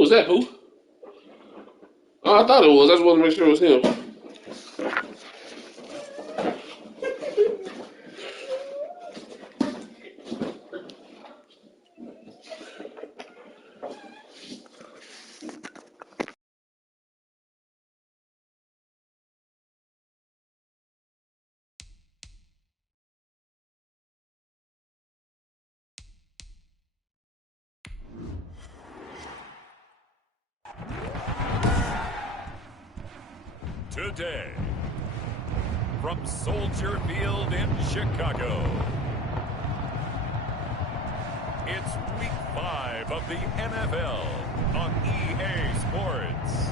was that? Who? Oh, I thought it was. I just wanted to make sure it was him. Today, from Soldier Field in Chicago, it's Week 5 of the NFL on EA Sports.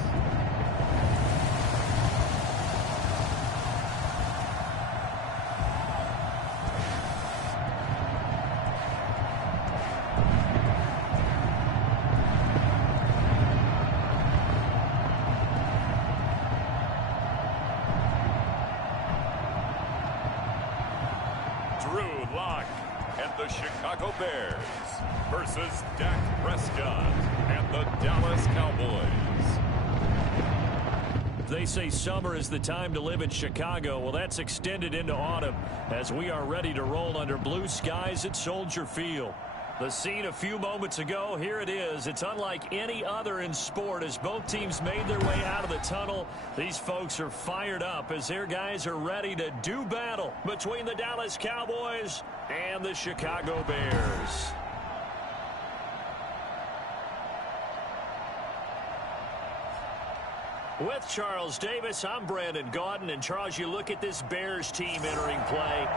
Drew Lock and the Chicago Bears versus Dak Prescott and the Dallas Cowboys. They say summer is the time to live in Chicago. Well, that's extended into autumn as we are ready to roll under blue skies at Soldier Field. The scene a few moments ago, here it is. It's unlike any other in sport as both teams made their way out of the tunnel. These folks are fired up as their guys are ready to do battle between the Dallas Cowboys and the Chicago Bears. With Charles Davis, I'm Brandon Gaudin. And Charles, you look at this Bears team entering play.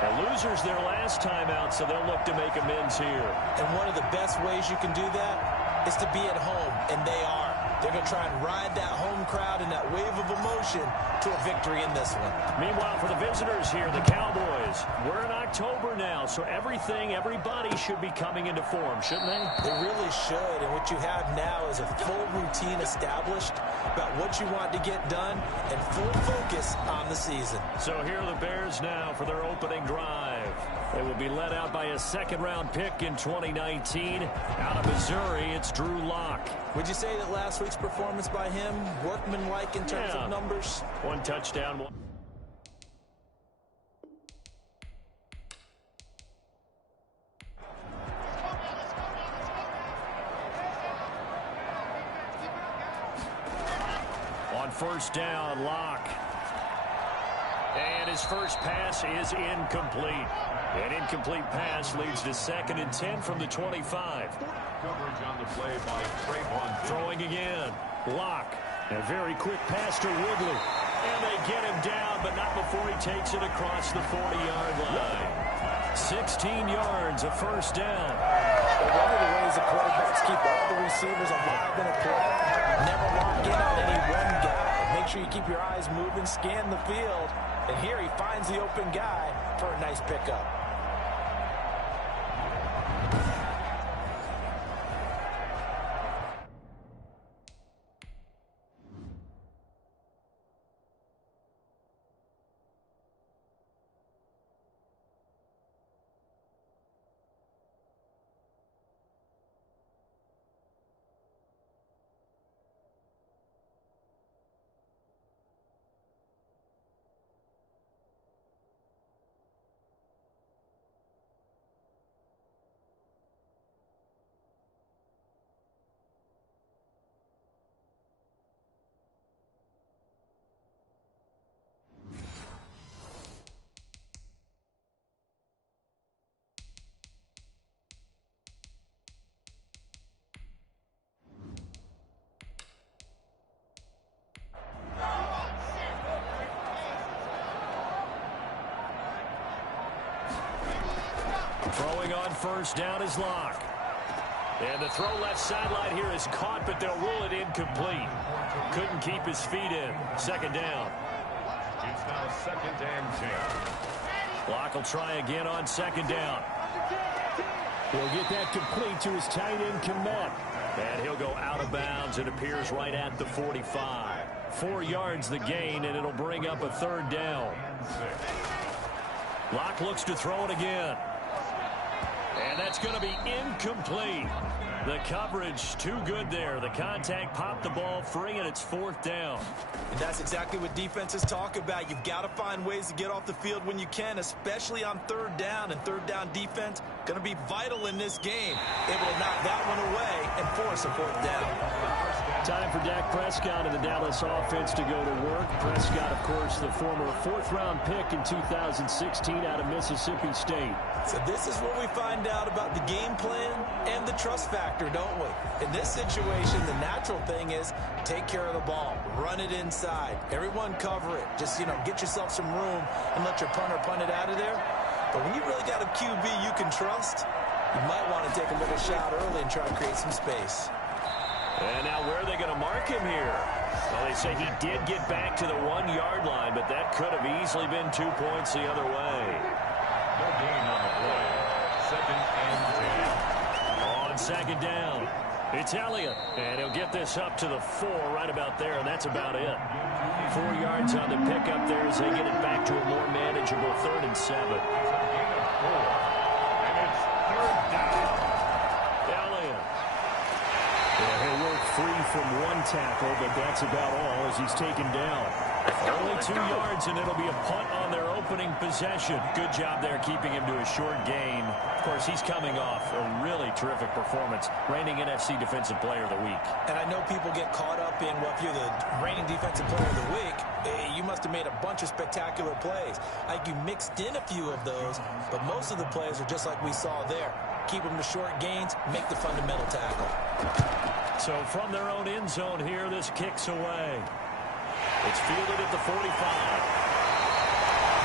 The losers their last time out, so they'll look to make amends here. And one of the best ways you can do that is to be at home, and they are. They're going to try and ride that home crowd and that wave of emotion to a victory in this one. Meanwhile, for the visitors here, the Cowboys, we're in October now, so everybody should be coming into form, shouldn't they? They really should, and what you have now is a full routine established about what you want to get done and full focus on the season. So here are the Bears now for their opening drive. They will be led out by a second-round pick in 2019. Out of Missouri, it's Drew Lock. Would you say that last week's performance by him, workmanlike in terms of numbers? One touchdown, one. On first down, Lock. And his first pass is incomplete. An incomplete pass leads to 2nd and 10 from the 25. Coverage on the play by Trayvon. Throwing again. Lock. A very quick pass to Woodley. And they get him down, but not before he takes it across the 40-yard line. 16 yards, a first down. Well, one of the ways the quarterbacks keep all the receivers alive in a play, never lock in on any one guy. Make sure you keep your eyes moving, scan the field. And here he finds the open guy for a nice pickup. Throwing on first down is Lock. And the throw left sideline here is caught, but they'll rule it incomplete. Couldn't keep his feet in. Second down. It's now 2nd and 10. Lock will try again on second down. He'll get that complete to his tight end Komet. And he'll go out of bounds. It appears right at the 45. 4 yards the gain, and it'll bring up a 3rd down. Lock looks to throw it again. And that's going to be incomplete. The coverage too good there. The contact popped the ball free, and it's 4th down. And that's exactly what defenses talk about. You've got to find ways to get off the field when you can, especially on 3rd down. And 3rd down defense going to be vital in this game. Able to knock that one away and force a 4th down. Time for Dak Prescott and the Dallas offense to go to work. Prescott, of course, the former 4th-round pick in 2016 out of Mississippi State. So this is what we find out about the game plan and the trust factor, don't we? In this situation, the natural thing is take care of the ball, run it inside, everyone cover it. Just, get yourself some room and let your punter punt it out of there. But when you really got a QB you can trust, you might want to take a little shot early and try to create some space. And now where are they going to mark him here? Well, they say he did get back to the 1-yard line, but that could have easily been 2 points the other way. No gain on the play. 2nd and 10. On 2nd down, it's Elliott, and he'll get this up to the 4 right about there, and that's about it. 4 yards on the pickup there as they get it back to a more manageable 3rd and 7. And it's 3rd down. Elliott. Yeah, he'll work free from one tackle, but that's about all as he's taken down. Only 2 yards, and it'll be a punt on their opening possession. Good job there keeping him to a short gain. Of course, he's coming off a really terrific performance, reigning NFC Defensive Player of the Week. And I know people get caught up in, well, if you're the reigning Defensive Player of the Week, you must have made a bunch of spectacular plays. Like you mixed in a few of those, but most of the plays are just like we saw there. Keep them to short gains, make the fundamental tackle. So from their own end zone here, this kicks away. It's fielded at the 45.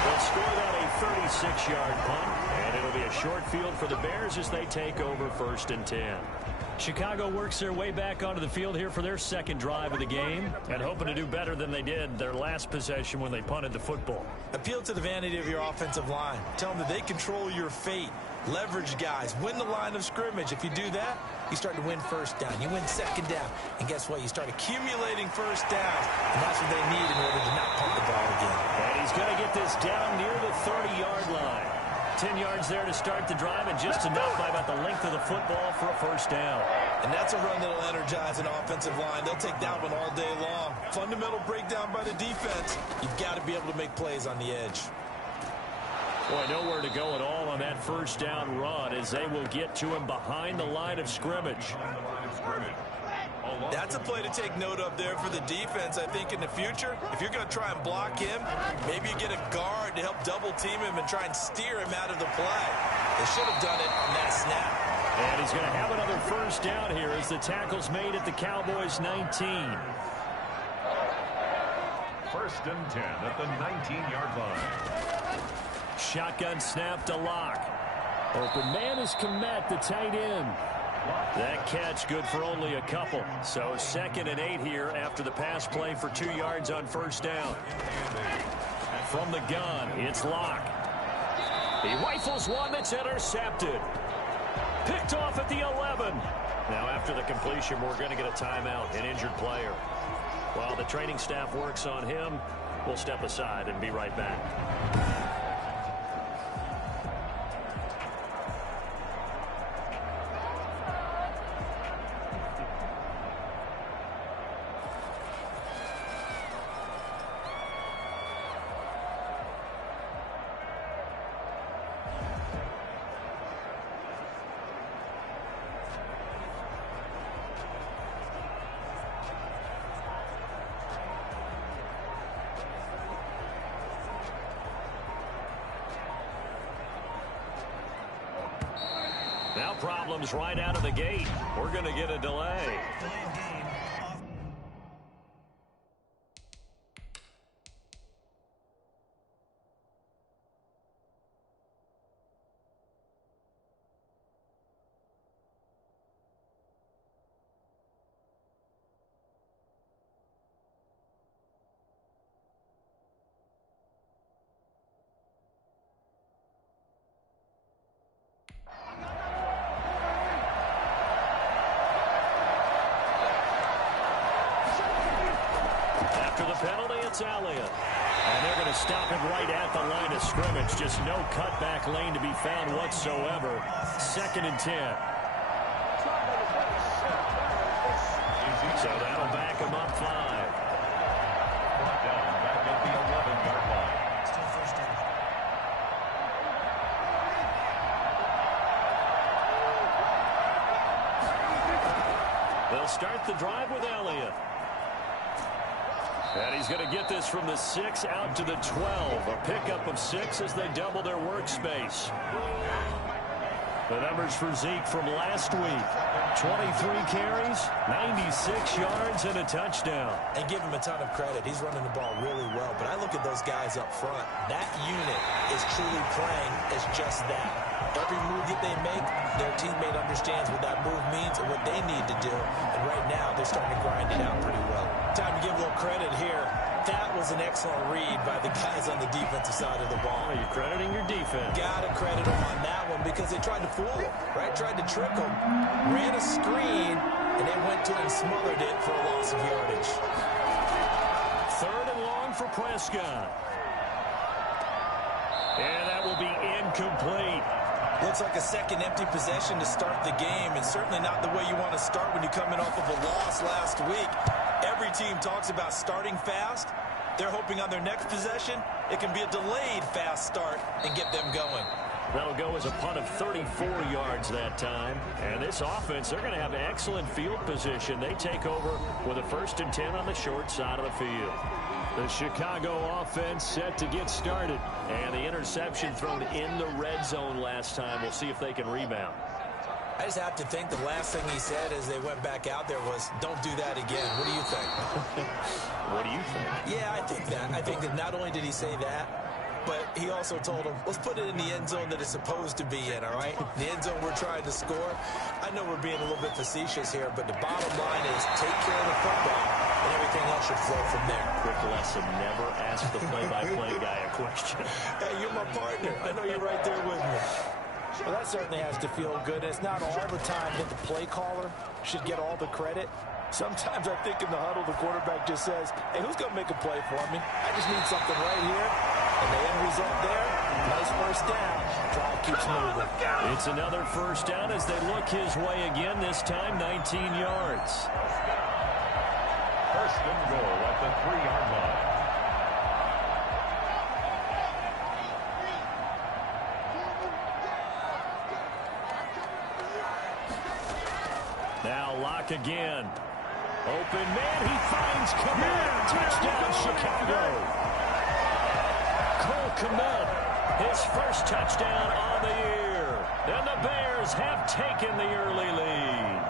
They'll score that a 36-yard punt, and it'll be a short field for the Bears as they take over 1st and 10. Chicago works their way back onto the field here for their 2nd drive of the game and hoping to do better than they did their last possession when they punted the football. Appeal to the vanity of your offensive line. Tell them that they control your fate. Leverage guys. Win the line of scrimmage. If you do that, you start to win 1st down. You win 2nd down. And guess what? You start accumulating 1st downs. And that's what they need in order to not pump the ball again. And he's going to get this down near the 30-yard line. 10 yards there to start the drive, and just enough by about the length of the football for a 1st down. And that's a run that'll energize an offensive line. They'll take that one all day long. Fundamental breakdown by the defense. You've got to be able to make plays on the edge. Boy, nowhere to go at all on that 1st down run as they will get to him behind the line of scrimmage. That's a play to take note of there for the defense. I think in the future, if you're going to try and block him, maybe you get a guard to help double team him and try and steer him out of the play. They should have done it on that snap. And he's going to have another 1st down here as the tackle's made at the Cowboys' 19. 1st and 10 at the 19-yard line. Shotgun snap to Locke. Open man is Komet, the tight end. That catch good for only a couple. So 2nd and 8 here after the pass play for 2 yards on 1st down. From the gun, it's Locke. He rifles one that's intercepted. Picked off at the 11. Now after the completion, we're going to get a timeout, an injured player. While the training staff works on him, we'll step aside and be right back. Now problems right out of the gate. We're going to get a delay. After the penalty, it's Elliott. And they're going to stop him right at the line of scrimmage. Just no cutback lane to be found whatsoever. 2nd and 10. So that'll back him up 5. Brought down back at the 11-yard line. Still first down. They'll start the drive with Elliott. And he's going to get this from the 6 out to the 12. A pickup of 6 as they double their workspace. The numbers for Zeke from last week. 23 carries, 96 yards, and a touchdown. And give him a ton of credit. He's running the ball really well. But I look at those guys up front. That unit is truly playing as just that. Every move that they make, their teammate understands what that move means and what they need to do. And right now, they're starting to grind it out pretty well. Time to give a little credit here. That was an excellent read by the guys on the defensive side of the ball. You're crediting your defense. Got to credit them on that one because they tried to fool him, right? Tried to trick him. Ran a screen, and they went to it and smothered it for a loss of yardage. 3rd and long for Prescott. And that will be incomplete. Looks like a second empty possession to start the game, and certainly not the way you want to start when you're coming off of a loss last week. Every team talks about starting fast. They're hoping on their next possession, it can be a delayed fast start and get them going. That'll go as a punt of 34 yards that time. And this offense, they're going to have excellent field position. They take over with a 1st and 10 on the short side of the field. The Chicago offense set to get started. And the interception thrown in the red zone last time. We'll see if they can rebound. I just have to think the last thing he said as they went back out there was, don't do that again. What do you think? What do you think? Yeah, I think that. I think that not only did he say that, but he also told him, let's put it in the end zone that it's supposed to be in, all right? The end zone we're trying to score. I know we're being a little bit facetious here, but the bottom line is take care of the football, and everything else should flow from there. Quick lesson, never ask the play-by-play guy a question. Hey, you're my partner. I know you're right there with me. Well, that certainly has to feel good. It's not all the time that the play caller should get all the credit. Sometimes I think in the huddle, the quarterback just says, hey, who's going to make a play for me? I just need something right here. And the end result there, nice first down. Drive keeps moving. It's another first down as they look his way again, this time 19 yards. 1st and goal at the 3-yard line. Now Locke again. Open man, he finds Kmet. Touchdown, Chicago. Cole Kmet, his first touchdown on the year. And the Bears have taken the early lead.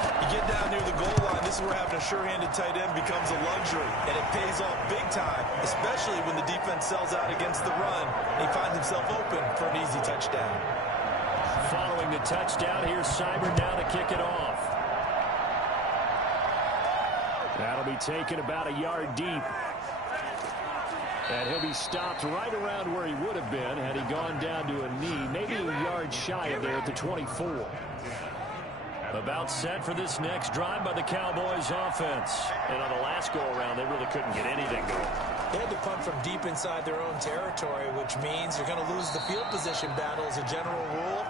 You get down near the goal line, this is where having a sure-handed tight end becomes a luxury. And it pays off big time, especially when the defense sells out against the run. And he finds himself open for an easy touchdown. Following the touchdown, here's Seibert now to kick it off. That'll be taken about a yard deep. And he'll be stopped right around where he would have been had he gone down to a knee, maybe a yard shy of there at the 24. About set for this next drive by the Cowboys offense. And on the last go-around, they really couldn't get anything going. They had to punt from deep inside their own territory, which means you're going to lose the field position battle as a general rule.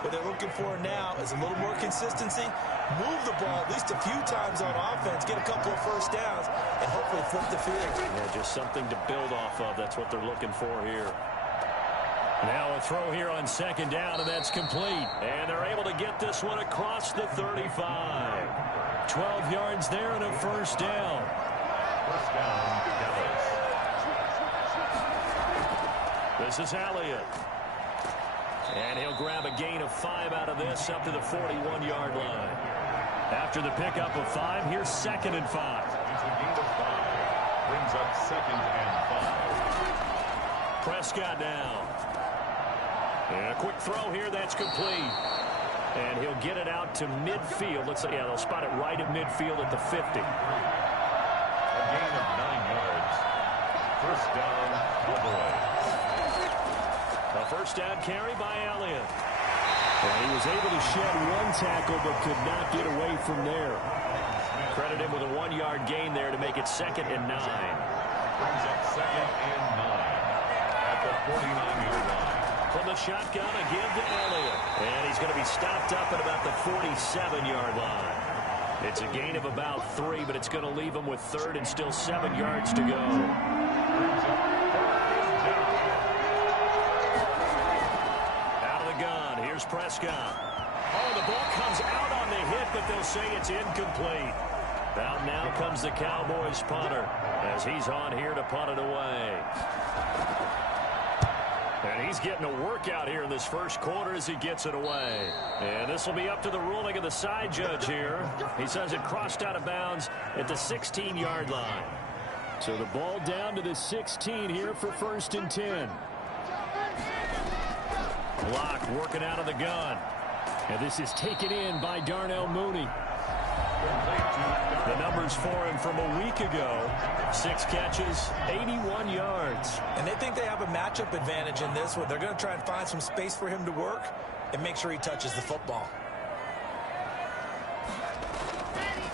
What they're looking for now is a little more consistency, move the ball at least a few times on offense, get a couple of first downs, and hopefully flip the field. Yeah, just something to build off of. That's what they're looking for here. Now a throw here on 2nd down, and that's complete. And they're able to get this one across the 35. 12 yards there and a first down. First down, Dallas. This is Elliott. And he'll grab a gain of 5 out of this up to the 41-yard line. After the pickup of 5, here's 2nd and 5. It's a gain of 5. Brings up 2nd and 5. Prescott now. And a quick throw here, that's complete. And he'll get it out to midfield. Let's say, yeah, they'll spot it right at midfield at the 50. A gain of 9 yards. First down, Cowboys. A first down carry by Elliott. Well, he was able to shed one tackle but could not get away from there. Credit him with a 1-yard gain there to make it 2nd and 9. Brings up 2nd and 9 at the 49-yard line. From the shotgun, a give to Elliott. And he's going to be stopped up at about the 47-yard line. It's a gain of about 3, but it's going to leave him with 3rd and still 7 yards to go. Out of the gun, here's Prescott. Oh, the ball comes out on the hit, but they'll say it's incomplete. Out now comes the Cowboys punter as he's on here to punt it away. And he's getting a workout here in this first quarter as he gets it away. And this will be up to the ruling of the side judge here. He says it crossed out of bounds at the 16-yard line. So the ball down to the 16 here for 1st and 10. Block working out of the gun. And this is taken in by Darnell Mooney. The numbers for him from a week ago. 6 catches, 81 yards. And they think they have a matchup advantage in this one. They're going to try and find some space for him to work and make sure he touches the football.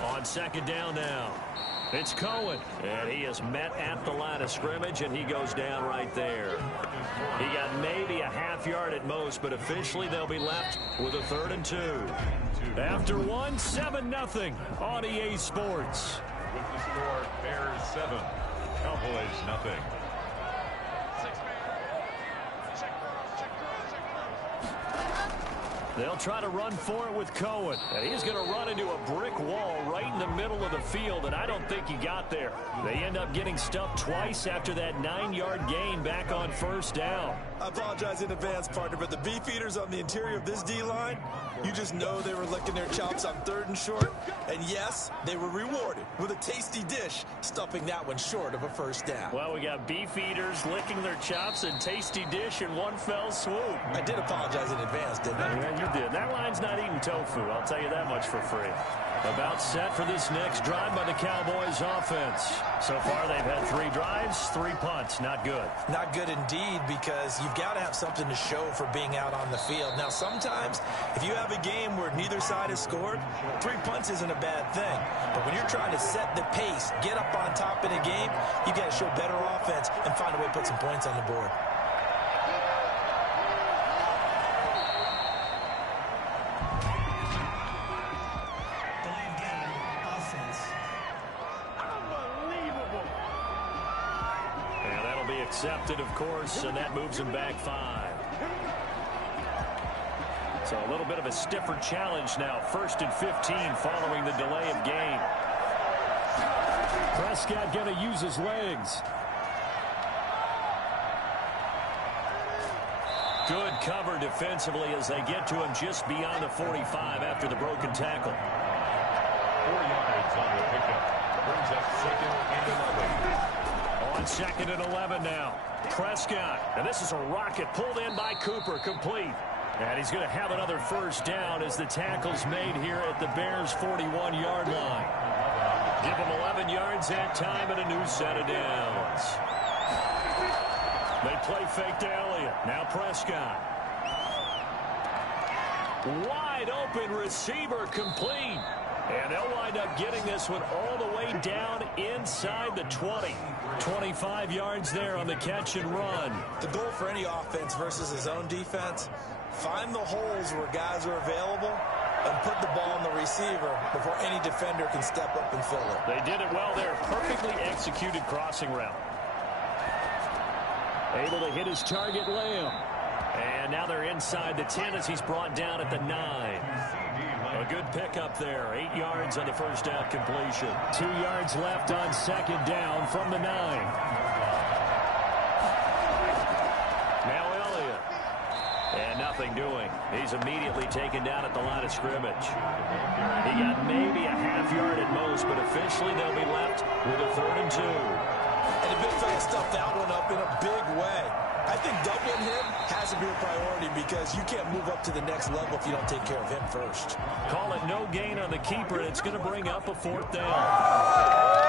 On 2nd down now. It's Cohen. And he is met at the line of scrimmage, and he goes down right there. He got maybe a half yard at most, but officially they'll be left with a 3rd and 2. After 1, 7-0 on EA Sports. With the score, Bears 7, Cowboys nothing. They'll try to run for it with Cohen. And he's going to run into a brick wall right in the middle of the field, and I don't think he got there. They end up getting stuffed twice after that 9-yard gain back on 1st down. I apologize in advance, partner, but the beefeaters on the interior of this D-line, you just know they were licking their chops on 3rd and short. And yes, they were rewarded with a tasty dish, stuffing that one short of a 1st down. Well, we got beefeaters licking their chops and tasty dish in one fell swoop. I did apologize in advance, didn't I? Yeah, you did. That line's not eating tofu, I'll tell you that much for free. About set for this next drive by the Cowboys offense. So far, they've had 3 drives, 3 punts. Not good. Not good indeed, because you've got to have something to show for being out on the field. Now, sometimes, if you have a game where neither side has scored, 3 punts isn't a bad thing. But when you're trying to set the pace, get up on top in a game, you've got to show better offense and find a way to put some points on the board. Accepted, of course, and that moves him back 5. So a little bit of a stiffer challenge now. 1st and 15 following the delay of game. Prescott going to use his legs. Good cover defensively as they get to him just beyond the 45 after the broken tackle. 4 yards on the pickup. Brings up 2nd and 11. On 2nd and 11 now. Prescott. And this is a rocket pulled in by Cooper. Complete. And he's going to have another 1st down as the tackle's made here at the Bears' 41-yard line. Give him 11 yards that time and a new set of downs. They play fake to Elliott. Now Prescott. Wide open receiver complete. And they'll wind up getting this one all the way down inside the 20. 25 yards there on the catch and run. The goal for any offense versus his own defense, find the holes where guys are available and put the ball on the receiver before any defender can step up and fill it. They did it well there. Perfectly executed crossing route. Able to hit his target, Lamb. And now they're inside the 10 as he's brought down at the 9. A good pickup there. 8 yards on the 1st down completion. 2 yards left on 2nd down from the 9. Now Elliott. And nothing doing. He's immediately taken down at the line of scrimmage. He got maybe a half yard at most, but officially they'll be left with a 3rd and 2. And the big fella stuffed that one up in a big way. I think doubling him has to be a priority because you can't move up to the next level if you don't take care of him first. Call it no gain on the keeper, and it's going to bring up a 4th down.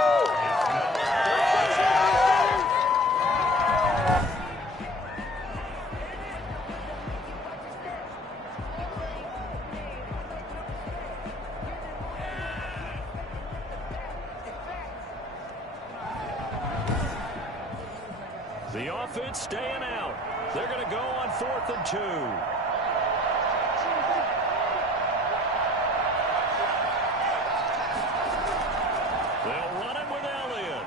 They're going to go on 4th and 2. They'll run it with Elliott.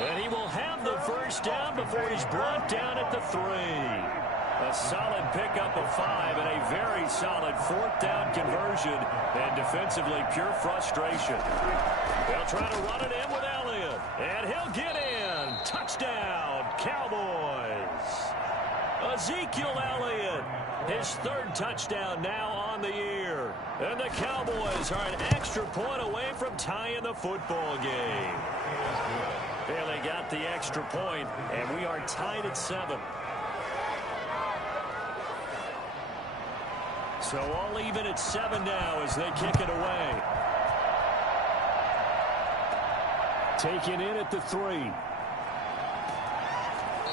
And he will have the first down before he's brought down at the 3. A solid pickup of 5 and a very solid 4th down conversion. And defensively, pure frustration. They'll try to run it in with Elliott. And he'll get in. Touchdown, Cowboys. Ezekiel Elliott, his 3rd touchdown now on the year. And the Cowboys are an extra point away from tying the football game. Bailey got the extra point, and we are tied at 7. So all even at 7 now as they kick it away. Taken in at the 3.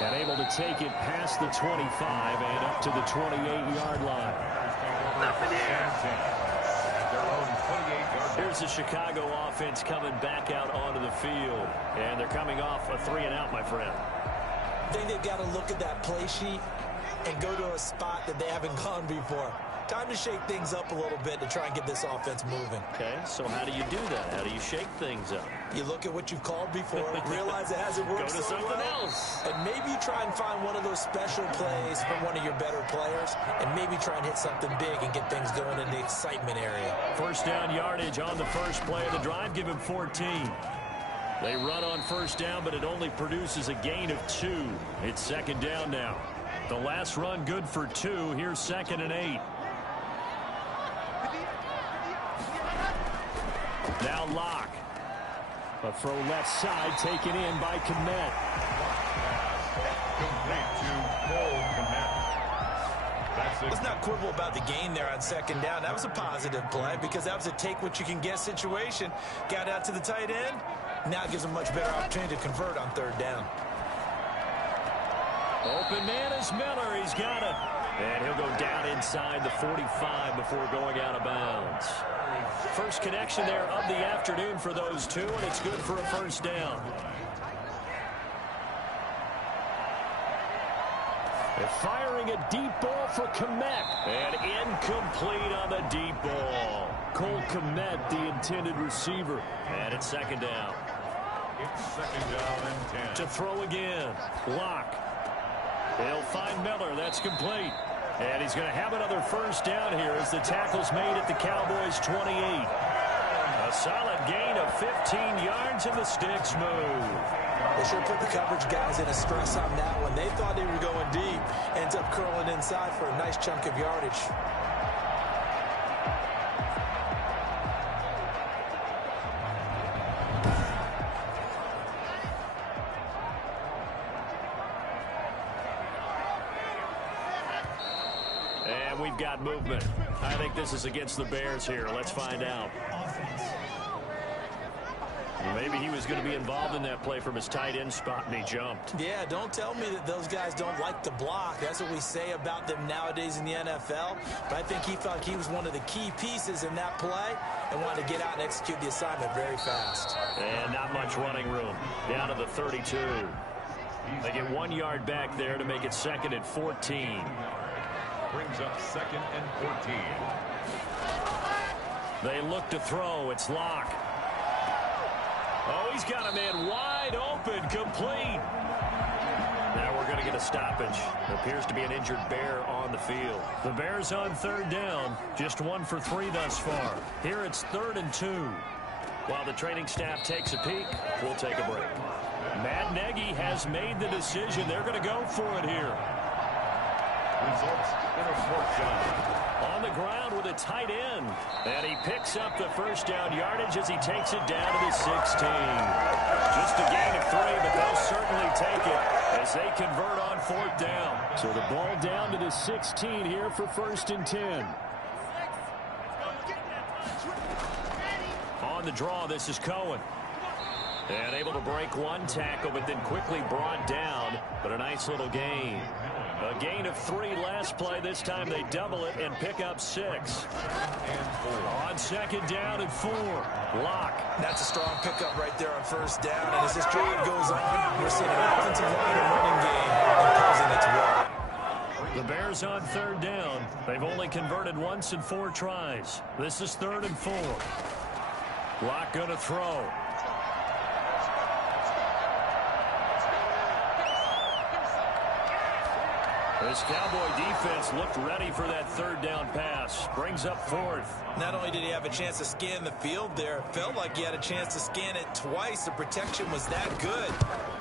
And able to take it past the 25 and up to the 28-yard line. Here's the Chicago offense coming back out onto the field. And they're coming off a 3-and-out, my friend. I think they've got to look at that play sheet and go to a spot that they haven't gone before. Time to shake things up a little bit to try and get this offense moving. Okay, so how do you do that? How do you shake things up? You look at what you've called before, realize it hasn't worked Go to so something well, else. and maybe you try and find one of those special plays from one of your better players, and maybe try and hit something big and get things going in the excitement area. First down yardage on the first play of the drive. Give him 14. They run on first down, but it only produces a gain of 2. It's 2nd down now. The last run good for 2. Here's 2nd and 8. Now Locke. A throw left side taken in by Kmet. Let's not quibble about the gain there on 2nd down. That was a positive play because that was a take-what-you-can-get situation. Got out to the tight end. Now gives him much better opportunity to convert on 3rd down. Open man is Miller. He's got it. And he'll go down inside the 45 before going out of bounds. First connection there of the afternoon for those two, and it's good for a first down. They're firing a deep ball for Kmet. And incomplete on the deep ball. Cole Kmet, the intended receiver. And it's 2nd down. It's 2nd down and 10. To throw again. Locke. They'll find Miller. That's complete. And he's going to have another first down here as the tackle's made at the Cowboys' 28. A solid gain of 15 yards and the sticks move. They sure put the coverage guys in a stress on that one. They thought they were going deep. Ends up curling inside for a nice chunk of yardage. And we've got movement. I think this is against the Bears here. Let's find out. Maybe he was going to be involved in that play from his tight end spot, and he jumped. Yeah, don't tell me that those guys don't like to block. That's what we say about them nowadays in the NFL. But I think he thought he was one of the key pieces in that play and wanted to get out and execute the assignment very fast. And not much running room. Down to the 32. They get 1 yard back there to make it 2nd and 14. Brings up 2nd and 14. They look to throw. It's Locke. Oh, he's got a man wide open, complete. Now we're going to get a stoppage. Appears to be an injured Bear on the field. The Bears on 3rd down, just 1 for 3 thus far. Here it's 3rd and 2. While the training staff takes a peek, we'll take a break. Matt Nagy has made the decision. They're going to go for it here. Results in a 4th down. On the ground with a tight end. And he picks up the first down yardage as he takes it down to the 16. Just a gain of 3, but they'll certainly take it as they convert on 4th down. So the ball down to the 16 here for 1st and 10. On the draw, this is Cohen. And able to break 1 tackle, but then quickly brought down. But a nice little gain. A gain of 3 last play. This time they double it and pick up 6. On 2nd down and 4. Locke. That's a strong pickup right there on 1st down. And as this drive goes on, we're seeing an offensive line and running game imposing its will. The Bears on third down. They've only converted once in 4 tries. This is 3rd and 4. Lock going to throw. This Cowboy defense looked ready for that 3rd down pass. Brings up 4th. Not only did he have a chance to scan the field there, it felt like he had a chance to scan it twice. The protection was that good.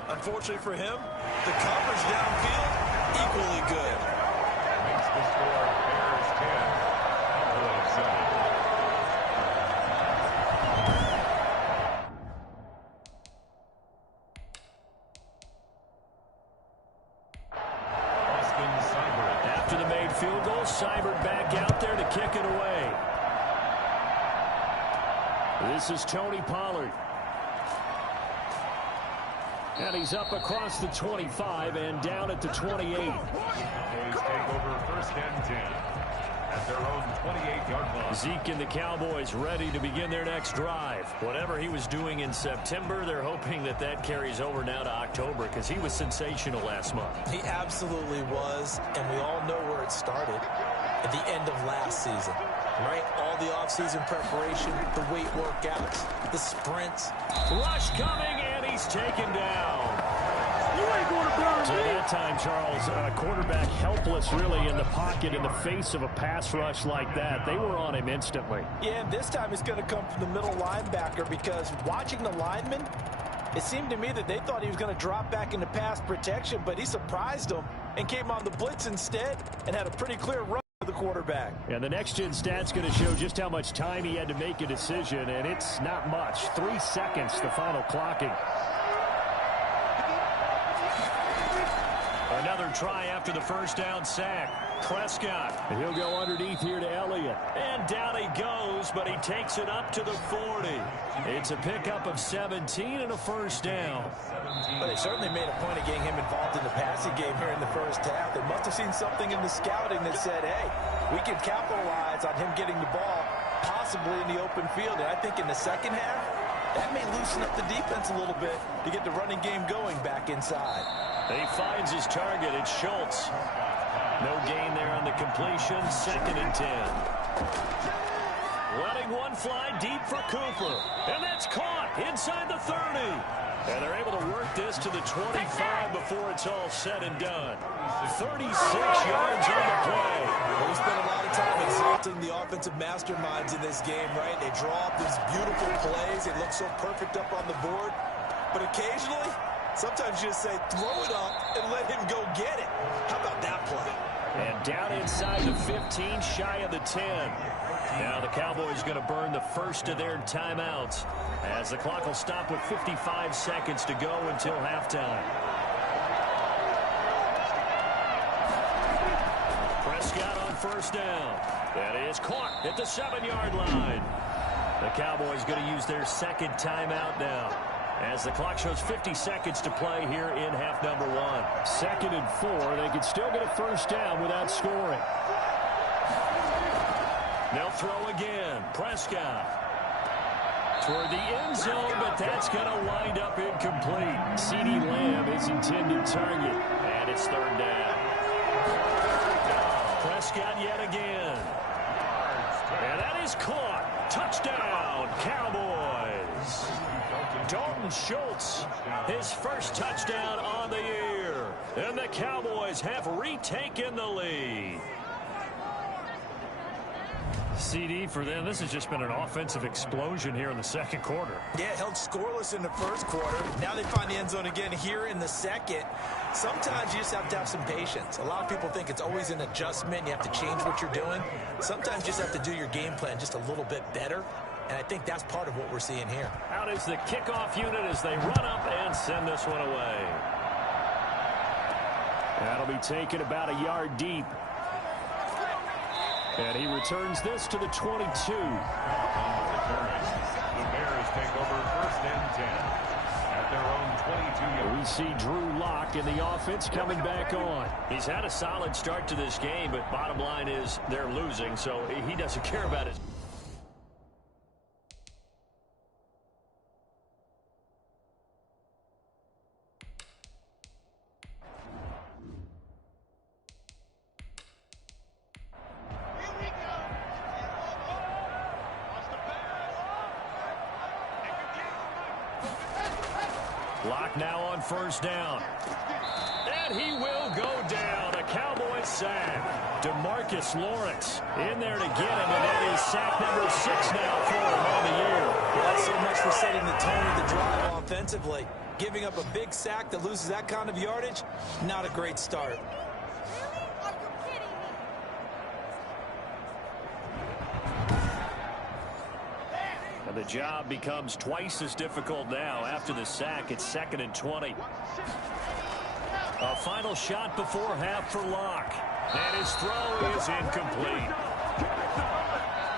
Unfortunately for him, the coverage downfield, equally good. Makes the score Bears 10, Cowboys 7. After the made field goal, Seibert back out there to kick it away. This is Tony Pollard. And he's up across the 25 and down at the 28. Cowboys take over 1st and 10 at their own 28-yard line. Zeke and the Cowboys ready to begin their next drive. Whatever he was doing in September, they're hoping that that carries over now to October because he was sensational last month. He absolutely was, and we all know where it started at the end of last season, right? All the offseason preparation, the weight workouts, the sprints. Rush coming, and he's taken down. So that time, Charles, quarterback helpless really in the pocket in the face of a pass rush like that. They were on him instantly. Yeah, and this time it's going to come from the middle linebacker because watching the lineman, it seemed to me that they thought he was going to drop back into pass protection, but he surprised them and came on the blitz instead and had a pretty clear run for the quarterback. And the next-gen stat's going to show just how much time he had to make a decision, and it's not much. 3 seconds, the final clocking. Another try after the 1st down sack. Prescott. And he'll go underneath here to Elliott. And down he goes, but he takes it up to the 40. It's a pickup of 17 and a 1st down. But they certainly made a point of getting him involved in the passing game here in the 1st half. They must have seen something in the scouting that said, hey, we can capitalize on him getting the ball possibly in the open field. And I think in the 2nd half, that may loosen up the defense a little bit to get the running game going back inside. He finds his target. It's Schultz. No gain there on the completion. 2nd and 10. Letting one fly deep for Cooper. And that's caught inside the 30. And they're able to work this to the 25 before it's all said and done. 36 yards on the play. Well, we spent a lot of time exalting the offensive masterminds in this game, right? They draw up these beautiful plays. They look so perfect up on the board. But occasionally, sometimes you just say, throw it up and let him go get it. How about that play? And down inside the 15, shy of the 10. Now the Cowboys going to burn the first of their timeouts as the clock will stop with 55 seconds to go until halftime. Prescott on 1st down. That is caught at the 7-yard line. The Cowboys going to use their 2nd timeout now, as the clock shows 50 seconds to play here in half number 1. 2nd and 4. They could still get a 1st down without scoring. They'll throw again. Prescott toward the end zone, but that's going to wind up incomplete. CeeDee Lamb is intended target, and it's 3rd down. Prescott yet again. And that is caught. Touchdown, Cowboys. Dalton Schultz, his 1st touchdown on the year. And the Cowboys have retaken the lead. CD for them, this has just been an offensive explosion here in the 2nd quarter. Yeah, held scoreless in the 1st quarter. Now they find the end zone again here in the 2nd. Sometimes you just have to have some patience. A lot of people think it's always an adjustment. You have to change what you're doing. Sometimes you just have to do your game plan just a little bit better. And I think that's part of what we're seeing here. Out is the kickoff unit as they run up and send this one away. That'll be taken about a yard deep. And he returns this to the 22. The Bears take over 1st and 10 at their own 22. We see Drew Lock in the offense coming back on. He's had a solid start to this game, but bottom line is they're losing, so he doesn't care about it. Locke now on first down. And he will go down. A Cowboys sack. DeMarcus Lawrence in there to get him, and that is sack number 6 now for him on the year. Well, so much for setting the tone of the drive offensively. Giving up a big sack that loses that kind of yardage, not a great start. And the job becomes twice as difficult now. After the sack, it's 2nd and 20. A final shot before half for Locke. And his throw is incomplete.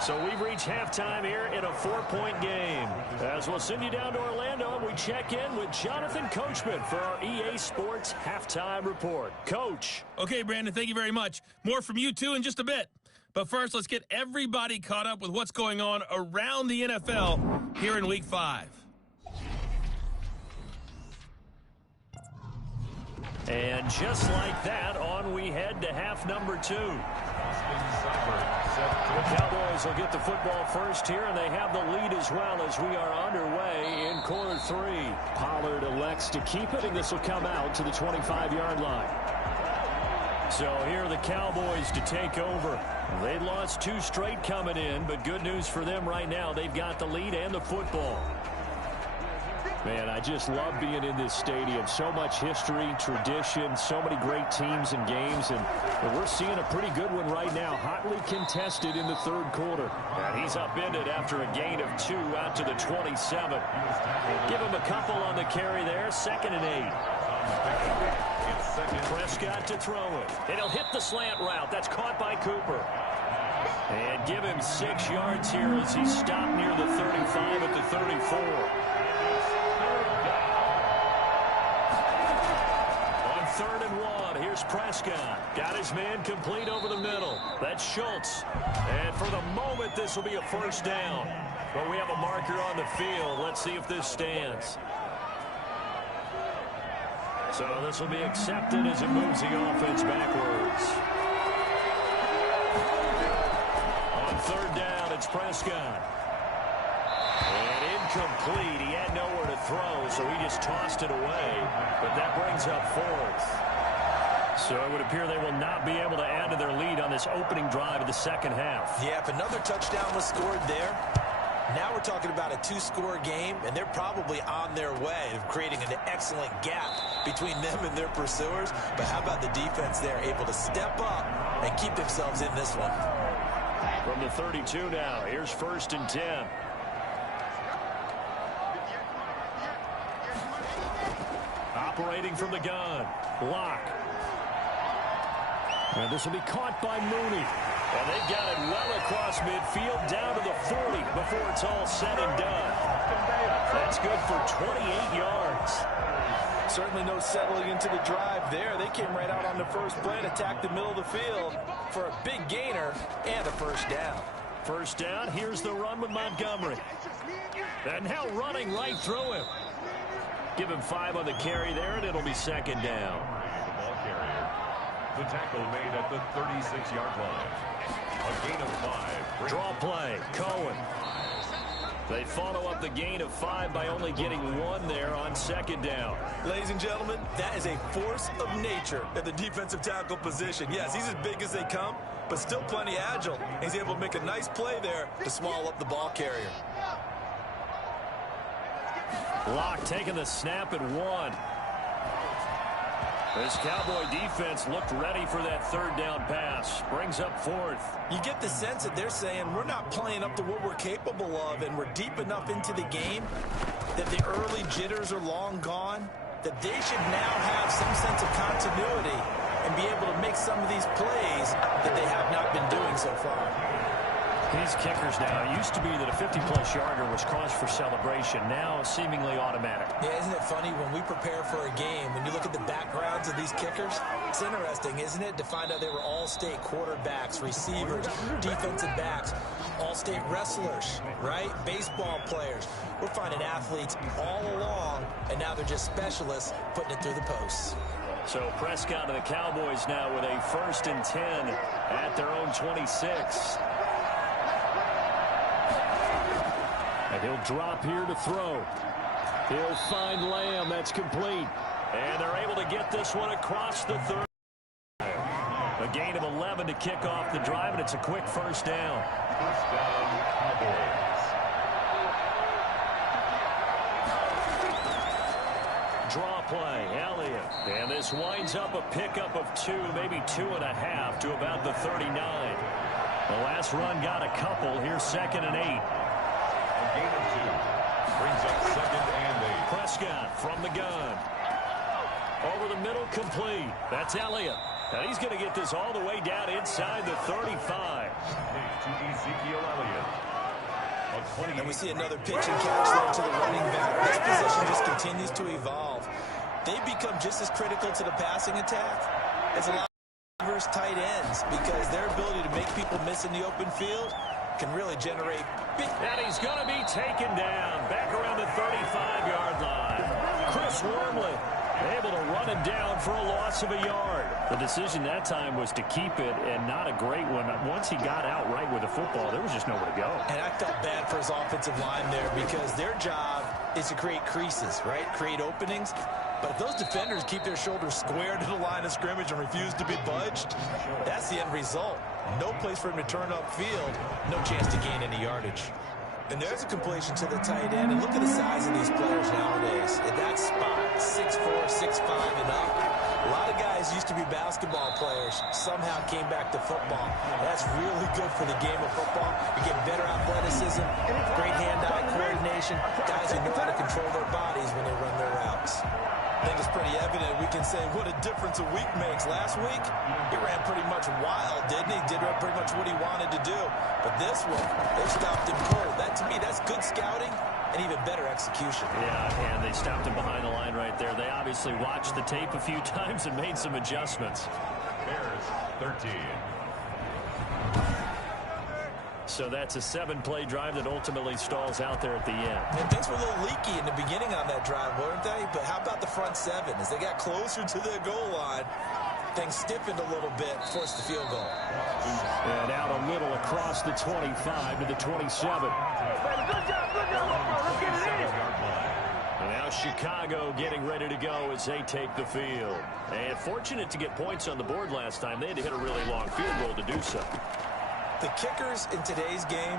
So we've reached halftime here in a 4-point game. As we'll send you down to Orlando, we check in with Jonathan Coachman for our EA Sports Halftime Report. Coach. Okay, Brandon, thank you very much. More from you, too, in just a bit. But first, let's get everybody caught up with what's going on around the NFL here in Week 5. And just like that, on we head to half number 2. The Cowboys will get the football first here, and they have the lead as well as we are underway in quarter 3. Pollard elects to keep it, and this will come out to the 25-yard line. So here are the Cowboys to take over. They lost 2 straight coming in, but good news for them right now. They've got the lead and the football. Man, I just love being in this stadium. So much history, tradition, so many great teams and games, and we're seeing a pretty good one right now. Hotly contested in the 3rd quarter. And he's upended after a gain of 2 out to the 27. Give him a couple on the carry there. 2nd and 8. Prescott to throw it. And he'll hit the slant route. That's caught by Cooper. And give him 6 yards here as he stopped near the 35 at the 34. On 3rd and 1, here's Prescott. Got his man complete over the middle. That's Schultz. And for the moment, this will be a first down. But we have a marker on the field. Let's see if this stands. So this will be accepted as it moves the offense backwards. On 3rd down, it's Prescott. And incomplete. He had nowhere to throw, so he just tossed it away. But that brings up 4th. So it would appear they will not be able to add to their lead on this opening drive of the second half. Yeah, if another touchdown was scored there, now we're talking about a 2-score game, and they're probably on their way of creating an excellent gap between them and their pursuers. But how about the defense there, able to step up and keep themselves in this one? From the 32 now, here's 1st and 10. Operating from the gun, Locke. And this will be caught by Mooney. And they've got it well across midfield down to the 40 before it's all said and done. That's good for 28 yards. Certainly no settling into the drive there. They came right out on the first play and attacked the middle of the field for a big gainer and a first down. First down, here's the run with Montgomery. And now running right through him. Give him 5 on the carry there, and it'll be 2nd down. The tackle made at the 36-yard line. A gain of 5. Draw play, Cohen. They follow up the gain of 5 by only getting 1 there on 2nd down. Ladies and gentlemen, that is a force of nature at the defensive tackle position. Yes, he's as big as they come, but still plenty agile. He's able to make a nice play there to small up the ball carrier. Locke taking the snap at 1. This Cowboy defense looked ready for that 3rd down pass. Brings up 4th. You get the sense that they're saying we're not playing up to what we're capable of, and we're deep enough into the game that the early jitters are long gone, that they should now have some sense of continuity and be able to make some of these plays that they have not been doing so far. These kickers now, it used to be that a 50-plus yarder was cause for celebration. Now seemingly automatic. Yeah, isn't it funny when we prepare for a game, when you look at the backgrounds of these kickers, it's interesting, isn't it, to find out they were all-state quarterbacks, receivers, defensive backs, all-state wrestlers, right? Baseball players. We're finding athletes all along, and now they're just specialists putting it through the posts. So Prescott and the Cowboys now with a 1st and 10 at their own 26. And he'll drop here to throw. He'll find Lamb. That's complete. And they're able to get this one across the 30. A gain of 11 to kick off the drive, and it's a quick first down. First down, Cowboys. Draw play, Elliott. And this winds up a pickup of 2, maybe 2.5 to about the 39. The last run got a couple. Here's 2nd and 8. A gain of 2. Brings up 2nd and 8. Prescott from the gun. Over the middle, complete. That's Elliott. And he's going to get this all the way down inside the 35. To Ezekiel Elliott. And we see another pitch and catch there to the running back. This position just continues to evolve. They become just as critical to the passing attack as a lot of receivers, tight ends, because their ability to make people miss in the open field can really generate big. And he's going to be taken down back around the 35-yard line. Chris Wormley able to run him down for a loss of a yard. The decision that time was to keep it, and not a great one. Once he got out right with the football, there was just nowhere to go. And I felt bad for his offensive line there because their job is to create creases, right? Create openings. But if those defenders keep their shoulders square to the line of scrimmage and refuse to be budged, that's the end result. No place for him to turn upfield. No chance to gain any yardage. And there's a completion to the tight end. And look at the size of these players nowadays. At that spot, 6'4", 6'5", and up. A lot of guys used to be basketball players. Somehow came back to football. That's really good for the game of football. You get better athleticism, great hand-eye coordination. Guys who know how to control their bodies when they run their routes. I think it's pretty evident we can say what a difference a week makes. Last week, he ran pretty much wild, didn't he? Did pretty much what he wanted to do. But this one, they stopped him cold. That, to me, that's good scouting and even better execution. Yeah, and they stopped him behind the line right there. They obviously watched the tape a few times and made some adjustments. Bears 13. So that's a 7-play drive that ultimately stalls out there at the end. And things were a little leaky in the beginning on that drive, weren't they? But how about the front 7? As they got closer to their goal line, things stiffened a little bit, forced the field goal. And out a little across the 25 to the 27. And now Chicago getting ready to go as they take the field. And fortunate to get points on the board last time. They had to hit a really long field goal to do so. The kickers in today's game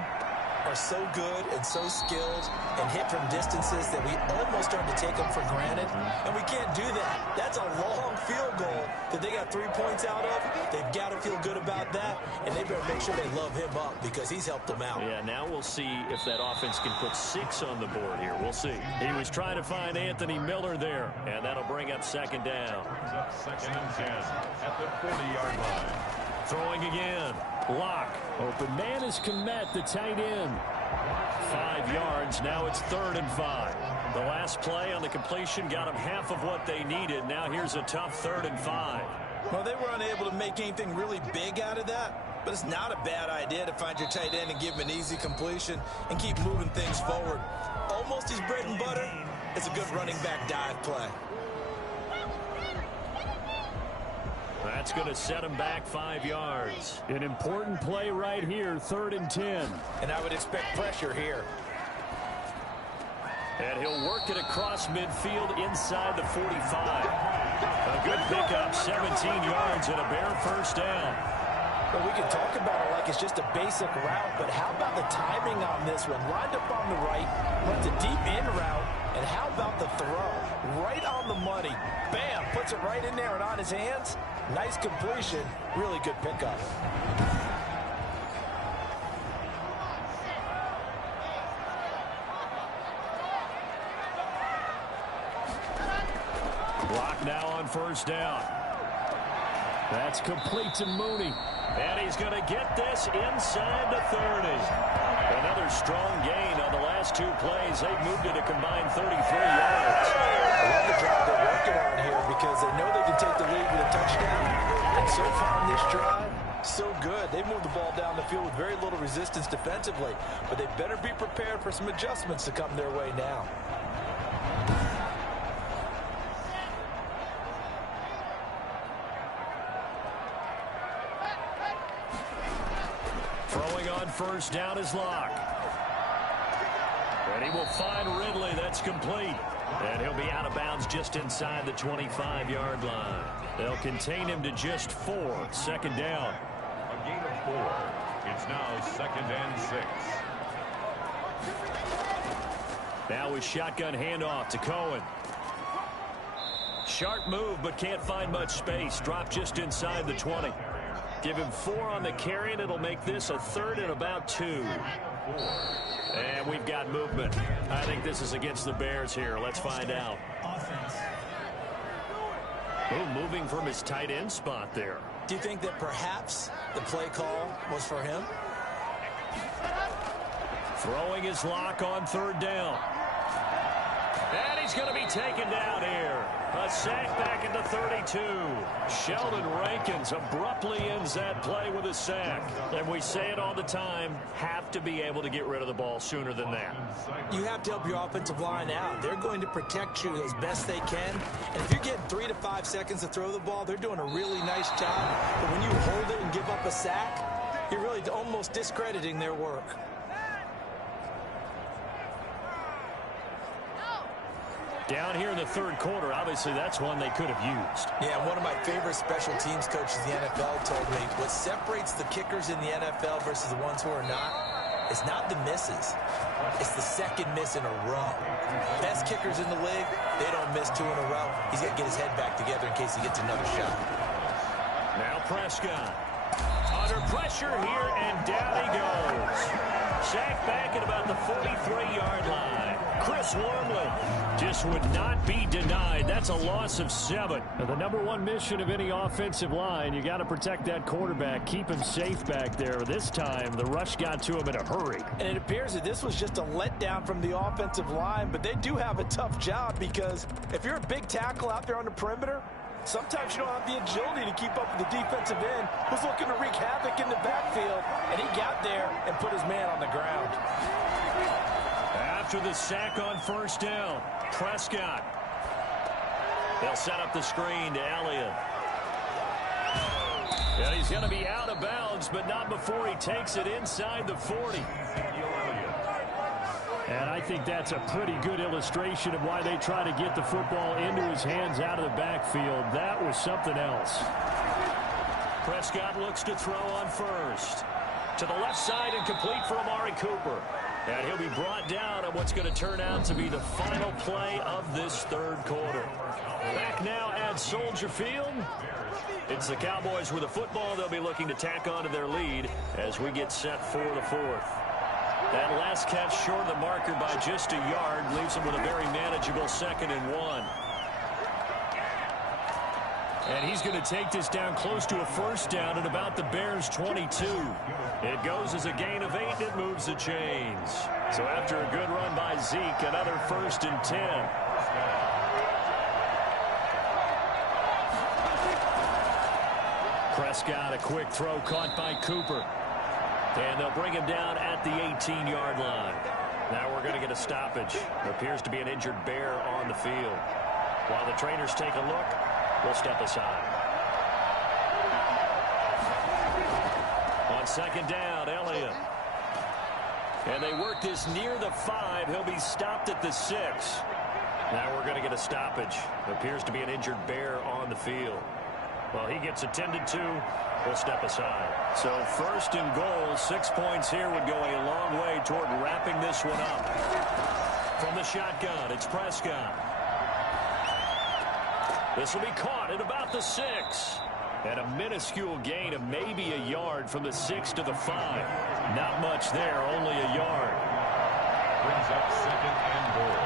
are so good and so skilled and hit from distances that we almost start to take them for granted. And we can't do that. That's a long field goal that they got 3 points out of. They've got to feel good about that, and they better make sure they love him up because he's helped them out. Yeah, now we'll see if that offense can put 6 on the board here. We'll see. He was trying to find Anthony Miller there, and that'll bring up 2nd down. Brings up 2nd and 10 at the 40-yard line. Throwing again. Lock. Open man is Kmet, the tight end. 5 yards. Now it's 3rd and 5. The last play on the completion got them half of what they needed. Now here's a tough 3rd and 5. Well, they were unable to make anything really big out of that, but it's not a bad idea to find your tight end and give him an easy completion and keep moving things forward. Almost his bread and butter. It's a good running back dive play. That's going to set him back 5 yards. An important play right here, 3rd and 10. And I would expect pressure here. And he'll work it across midfield inside the 45. A good pickup, 17 yards and a bare first down. Well, we can talk about it like it's just a basic route, but how about the timing on this one? Lined up on the right, runs a deep in route, and how about the throw? Right on the money. Bam, puts it right in there and on his hands. Nice completion, really good pickup. Block now on first down. That's complete to Mooney. And he's going to get this inside the 30. Another strong gain on the last 2 plays. They've moved it a combined 33 yards. I love the drive they're working on here because they know they can take the lead with a touchdown. And so far in this drive, so good. They moved the ball down the field with very little resistance defensively. But they better be prepared for some adjustments to come their way now. Throwing on first down is Locke. And he will find Ridley. That's complete. And he'll be out of bounds just inside the 25-yard line. They'll contain him to just 4. 2nd down. A gain of 4. It's now 2nd and 6. Now with shotgun handoff to Cohen. Sharp move, but can't find much space. Drop just inside the 20. Give him 4 on the carry, and it'll make this a 3rd and about 2. And we've got movement. I think this is against the Bears here. Let's find out. Ooh, moving from his tight end spot there. Do you think that perhaps the play call was for him? Throwing his lock on 3rd down. And he's going to be taken down here. A sack back into 32. Sheldon Rankins abruptly ends that play with a sack. And we say it all the time, have to be able to get rid of the ball sooner than that. You have to help your offensive line out. They're going to protect you as best they can. And if you're getting 3 to 5 seconds to throw the ball, they're doing a really nice job. But when you hold it and give up a sack, you're really almost discrediting their work. Down here in the 3rd quarter, obviously that's one they could have used. Yeah, one of my favorite special teams coaches in the NFL told me what separates the kickers in the NFL versus the ones who are not is not the misses. It's the 2nd miss in a row. Best kickers in the league, they don't miss 2 in a row. He's got to get his head back together in case he gets another shot. Now Prescott. Under pressure here, and down he goes. Sacked back at about the 43-yard line. Chris Wormley just would not be denied. That's a loss of 7. Now, the #1 mission of any offensive line, you got to protect that quarterback, keep him safe back there. This time, the rush got to him in a hurry. And it appears that this was just a letdown from the offensive line, but they do have a tough job because if you're a big tackle out there on the perimeter, sometimes you don't have the agility to keep up with the defensive end who's looking to wreak havoc in the backfield, and he got there and put his man on the ground. After the sack on 1st down, Prescott. They'll set up the screen to Elliott. And he's going to be out of bounds, but not before he takes it inside the 40. And I think that's a pretty good illustration of why they try to get the football into his hands out of the backfield. That was something else. Prescott looks to throw on 1st. To the left side and complete for Amari Cooper. And he'll be brought down on what's going to turn out to be the final play of this 3rd quarter. Back now at Soldier Field. It's the Cowboys with the football. They'll be looking to tack onto their lead as we get set for the 4th. That last catch short of the marker by just a yard leaves them with a very manageable 2nd and 1. And he's going to take this down close to a 1st down at about the Bears' 22. It goes as a gain of 8, and it moves the chains. So after a good run by Zeke, another 1st and 10. Prescott, a quick throw caught by Cooper. And they'll bring him down at the 18-yard line. Now we're going to get a stoppage. There appears to be an injured Bear on the field. While the trainers take a look, we'll step aside. On 2nd down, Elliott. And they work this near the 5. He'll be stopped at the 6. Now we're going to get a stoppage. There appears to be an injured Bear on the field. Well, he gets attended to. We'll step aside. So 1st and goal, 6 points here would go a long way toward wrapping this one up. From the shotgun, it's Prescott. This will be caught at about the 6. And a minuscule gain of maybe a yard from the 6 to the 5. Not much there, only a yard. Brings up 2nd and goal.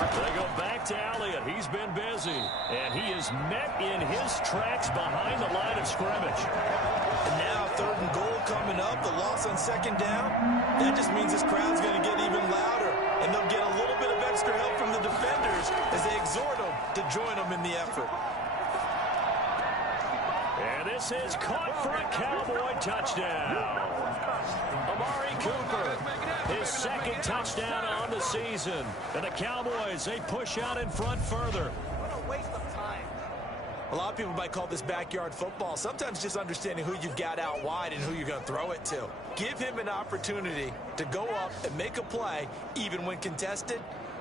They go back to Elliott. He's been busy. And he is met in his tracks behind the line of scrimmage. And now 3rd and goal coming up. The loss on 2nd down. That just means this crowd's going to get even louder. And they'll get a little bit of extra help from the defenders as they exhort them to join them in the effort. And this is caught for a Cowboy touchdown. Amari Cooper, his 2nd touchdown on the season. And the Cowboys, they push out in front further. What a waste of time. A lot of people might call this backyard football. Sometimes just understanding who you've got out wide and who you're going to throw it to. Give him an opportunity to go up and make a play, even when contested.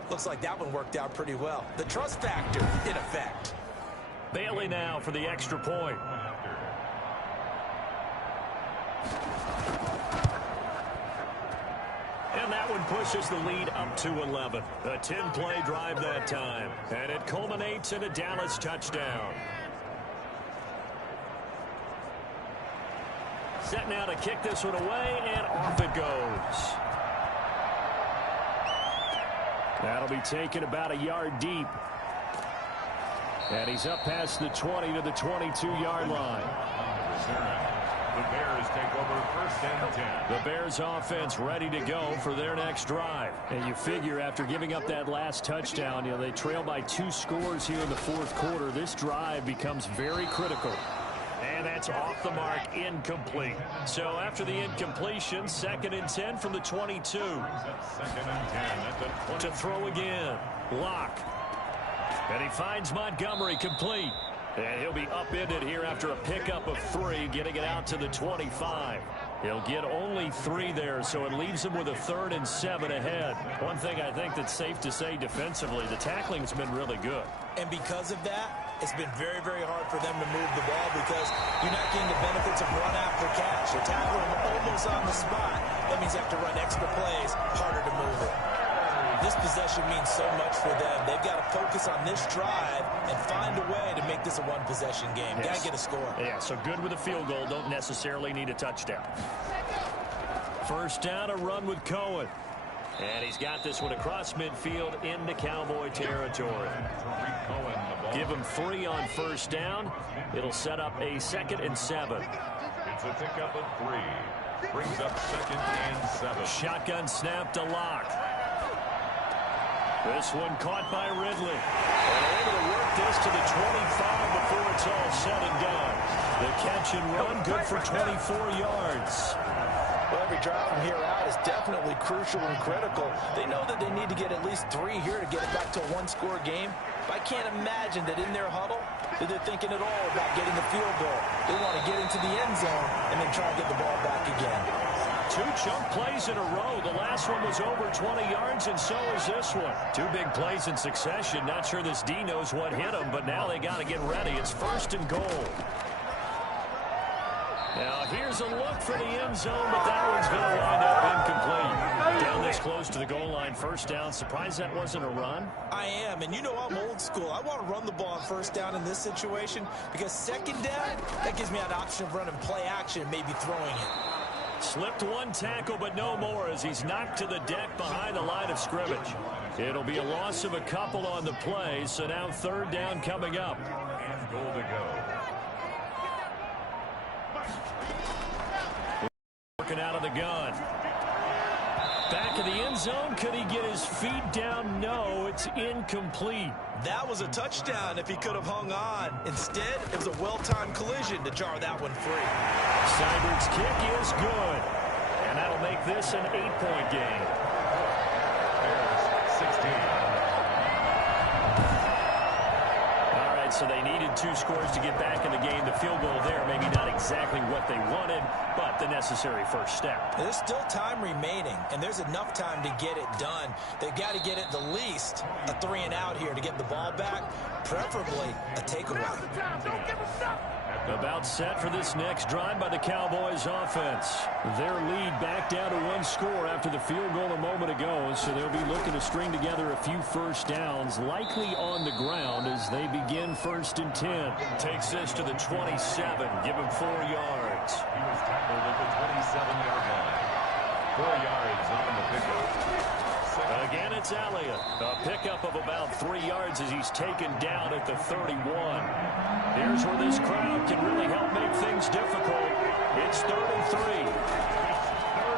Looks like that one worked out pretty well. The trust factor in effect. Bailey now for the extra point. And that one pushes the lead up to 11. A 10-play drive that time. And it culminates in a Dallas touchdown. Set now to kick this one away, and off it goes. That'll be taken about a yard deep. And he's up past the 20 to the 22-yard line. The Bears take over first and 10. The Bears offense ready to go for their next drive. And you figure after giving up that last touchdown, they trail by 2 scores here in the fourth quarter. This drive becomes very critical. And that's off the mark, incomplete. So after the incompletion, 2nd and 10 from the 22. 2nd and 10 at the 20. To throw again. Lock. And he finds Montgomery complete. And he'll be upended here after a pickup of 3, getting it out to the 25. He'll get only 3 there, so it leaves him with a 3rd and 7 ahead. One thing I think that's safe to say defensively, the tackling's been really good. And because of that, it's been very, very hard for them to move the ball because you're not getting the benefits of run after catch. You're tackling almost on the spot. That means you have to run extra plays, harder to move it. This possession means so much for them. They've got to focus on this drive and find a way to make this a one-possession game. Yes. Got to get a score. Yeah, so good with a field goal. Don't necessarily need a touchdown. First down, a run with Cohen. And he's got this one across midfield into Cowboy territory. Give him 3 on first down. It'll set up a 2nd and 7. It's a pickup of 3. Brings up 2nd and 7. Shotgun snap to Lock. This one caught by Ridley. And able to work this to the 25 before it's all said and done. The catch and run, good for 24 yards. Well, every drive from here out is definitely crucial and critical. They know that they need to get at least 3 here to get it back to a one-score game. But I can't imagine that in their huddle that they're thinking at all about getting the field goal. They want to get into the end zone and then try and get the ball back again. 2 chunk plays in a row. The last one was over 20 yards, and so is this one. 2 big plays in succession. Not sure this D knows what hit him, but now they got to get ready. It's 1st and goal. Now, here's a look for the end zone, but that one's going to wind up incomplete. Down this close to the goal line, first down. Surprised that wasn't a run? I am, and you know I'm old school. I want to run the ball on first down in this situation because 2nd down, that gives me an option of running play action and maybe throwing it. Slipped 1 tackle, but no more as he's knocked to the deck behind the line of scrimmage. It'll be a loss of a couple on the play, so now 3rd down coming up. And goal to go. Working out of the gun. Back of the end zone. Could he get his feet down? No, it's incomplete. That was a touchdown if he could have hung on. Instead, it was a well-timed collision to jar that one free. Seibert's kick is good. And that'll make this an 8-point game. Bears 16. All right, so they needed 2 scores to get back in the game. The field goal there, maybe not exactly what they wanted, but the necessary first step. There's still time remaining, and there's enough time to get it done. They've got to get it the least a 3 and out here to get the ball back, preferably a takeaway. About set for this next drive by the Cowboys offense. Their lead back down to 1 score after the field goal a moment ago, so they'll be looking to string together a few first downs, likely on the ground as they begin 1st and 10. Takes this to the 27, give him 4 yards. He was tackled at the 27-yard line. 4 yards on the pickup. Again, it's Elliott. A pickup of about 3 yards as he's taken down at the 31. Here's where this crowd can really help make things difficult. It's 3rd and 3.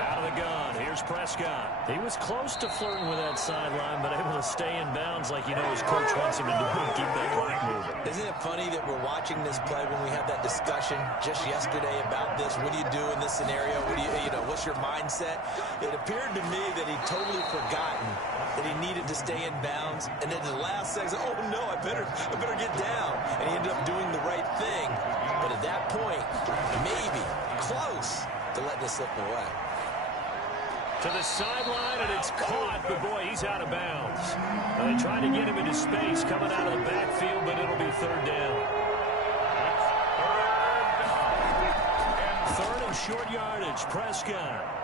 Out of the gun, here's Prescott. He was close to flirting with that sideline, but able to stay in bounds like you know his coach wants him to do and keep that clock moving. Isn't it funny that we're watching this play when we had that discussion just yesterday about this? What do you do in this scenario? What do you know, what's your mindset? It appeared to me that he'd totally forgotten that he needed to stay in bounds, and then the last second, oh no, I better get down. And he ended up doing the right thing. But at that point, maybe close to letting it slip away. To the sideline, and it's caught, but boy, he's out of bounds. They try to get him into space coming out of the backfield, but it'll be third down. Third and short yardage, Prescott.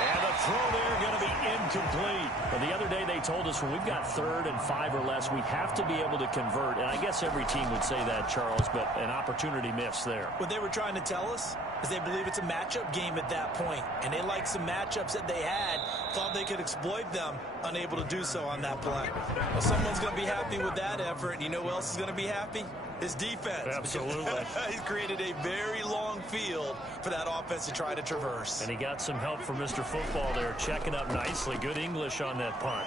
And the throw there going to be incomplete. Well, the other day they told us when we've got 3rd and 5 or less, we have to be able to convert. And I guess every team would say that, Charles, but an opportunity missed there. What they were trying to tell us is they believe it's a matchup game at that point, and they like some matchups that they had, thought they could exploit them, unable to do so on that play. Well, someone's going to be happy with that effort, and you know who else is going to be happy? His defense. Absolutely. He's created a very long field for that offense to try to traverse. And he got some help from Mr. Football there, checking up nicely. Good English on that punt.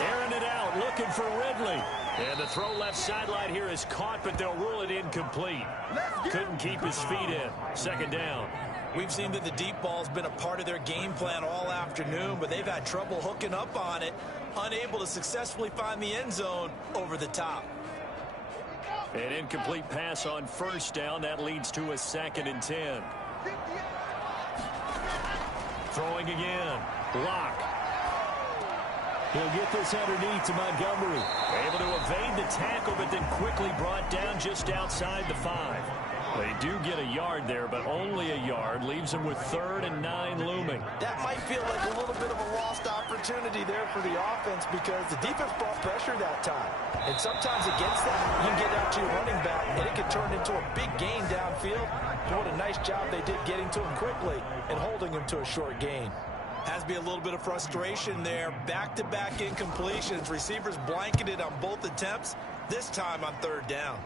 Airing it out, looking for Ridley. And the throw left sideline here is caught, but they'll rule it incomplete. Couldn't keep his feet in. Second down. We've seen that the deep ball's been a part of their game plan all afternoon, but they've had trouble hooking up on it, unable to successfully find the end zone over the top. An incomplete pass on first down. That leads to a 2nd and 10. Throwing again. Lock. He'll get this underneath to Montgomery. Able to evade the tackle, but then quickly brought down just outside the 5. They do get a yard there, but only a yard. Leaves them with 3rd and 9 looming. That might feel like a little bit of a lost opportunity there for the offense because the defense brought pressure that time. And sometimes against that, you can get out to your running back, and it can turn into a big gain downfield. But what a nice job they did getting to him quickly and holding him to a short gain. Has to be a little bit of frustration there. Back-to-back incompletions. Receivers blanketed on both attempts, this time on 3rd down.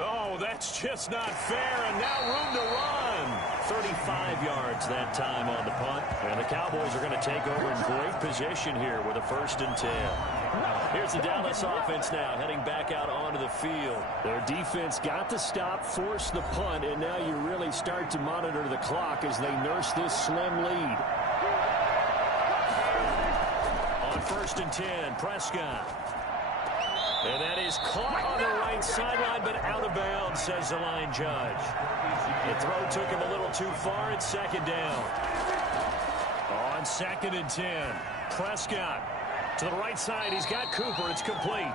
Oh, that's just not fair, and now room to run. 35 yards that time on the punt. And the Cowboys are going to take over in great position here with a 1st and 10. Here's the Dallas offense now, heading back out onto the field. Their defense got the stop, forced the punt, and now you really start to monitor the clock as they nurse this slim lead. On 1st and 10, Prescott. And that is caught on the right sideline, but out of bounds, says the line judge. The throw took him a little too far. It's 2nd down. On 2nd and 10, Prescott to the right side. He's got Cooper. It's complete.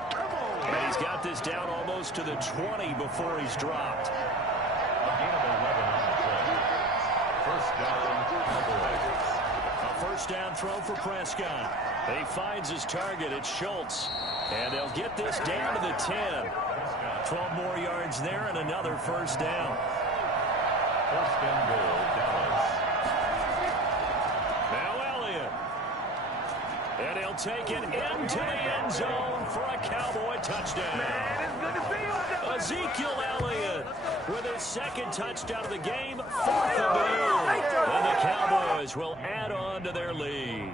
And he's got this down almost to the 20 before he's dropped. A 1st down throw for Prescott. He finds his target. It's Schultz. And they'll get this down to the 10. 12 more yards there and another 1st down. 1st and goal, Dallas. Now Elliott. And he'll take it into the end zone for a Cowboy touchdown. Ezekiel Elliott with his 2nd touchdown of the game. 4th of the year. And the Cowboys will add on to their lead.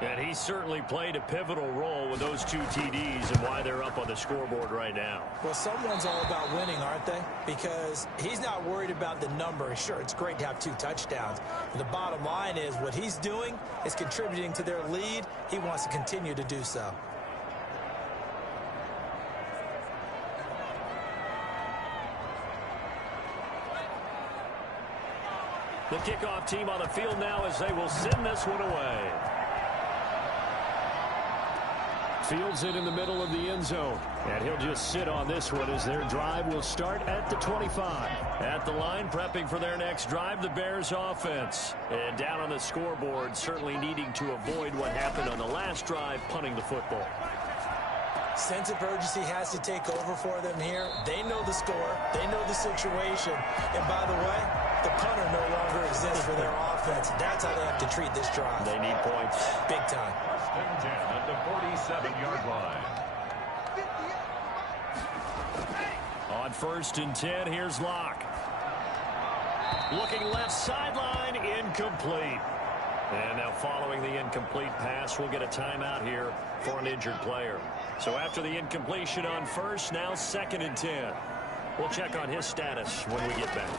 And he certainly played a pivotal role with those 2 TDs and why they're up on the scoreboard right now. Well, someone's all about winning, aren't they? Because he's not worried about the number. Sure, it's great to have 2 touchdowns. But the bottom line is what he's doing is contributing to their lead. He wants to continue to do so. The kickoff team on the field now as they will send this one away. Fields it in the middle of the end zone. And he'll just sit on this one as their drive will start at the 25. At the line, prepping for their next drive, the Bears offense. And down on the scoreboard, certainly needing to avoid what happened on the last drive, punting the football. Sense of urgency has to take over for them here. They know the score. They know the situation. And by the way, the punter no longer exists for their offense. That's how they have to treat this drive. They need points. Big time. 1st and 10 at the 47-yard line. On 1st and 10, here's Locke. Looking left sideline, incomplete. And now following the incomplete pass, we'll get a timeout here for an injured player. So after the incompletion on 1st, now 2nd and 10. We'll check on his status when we get back.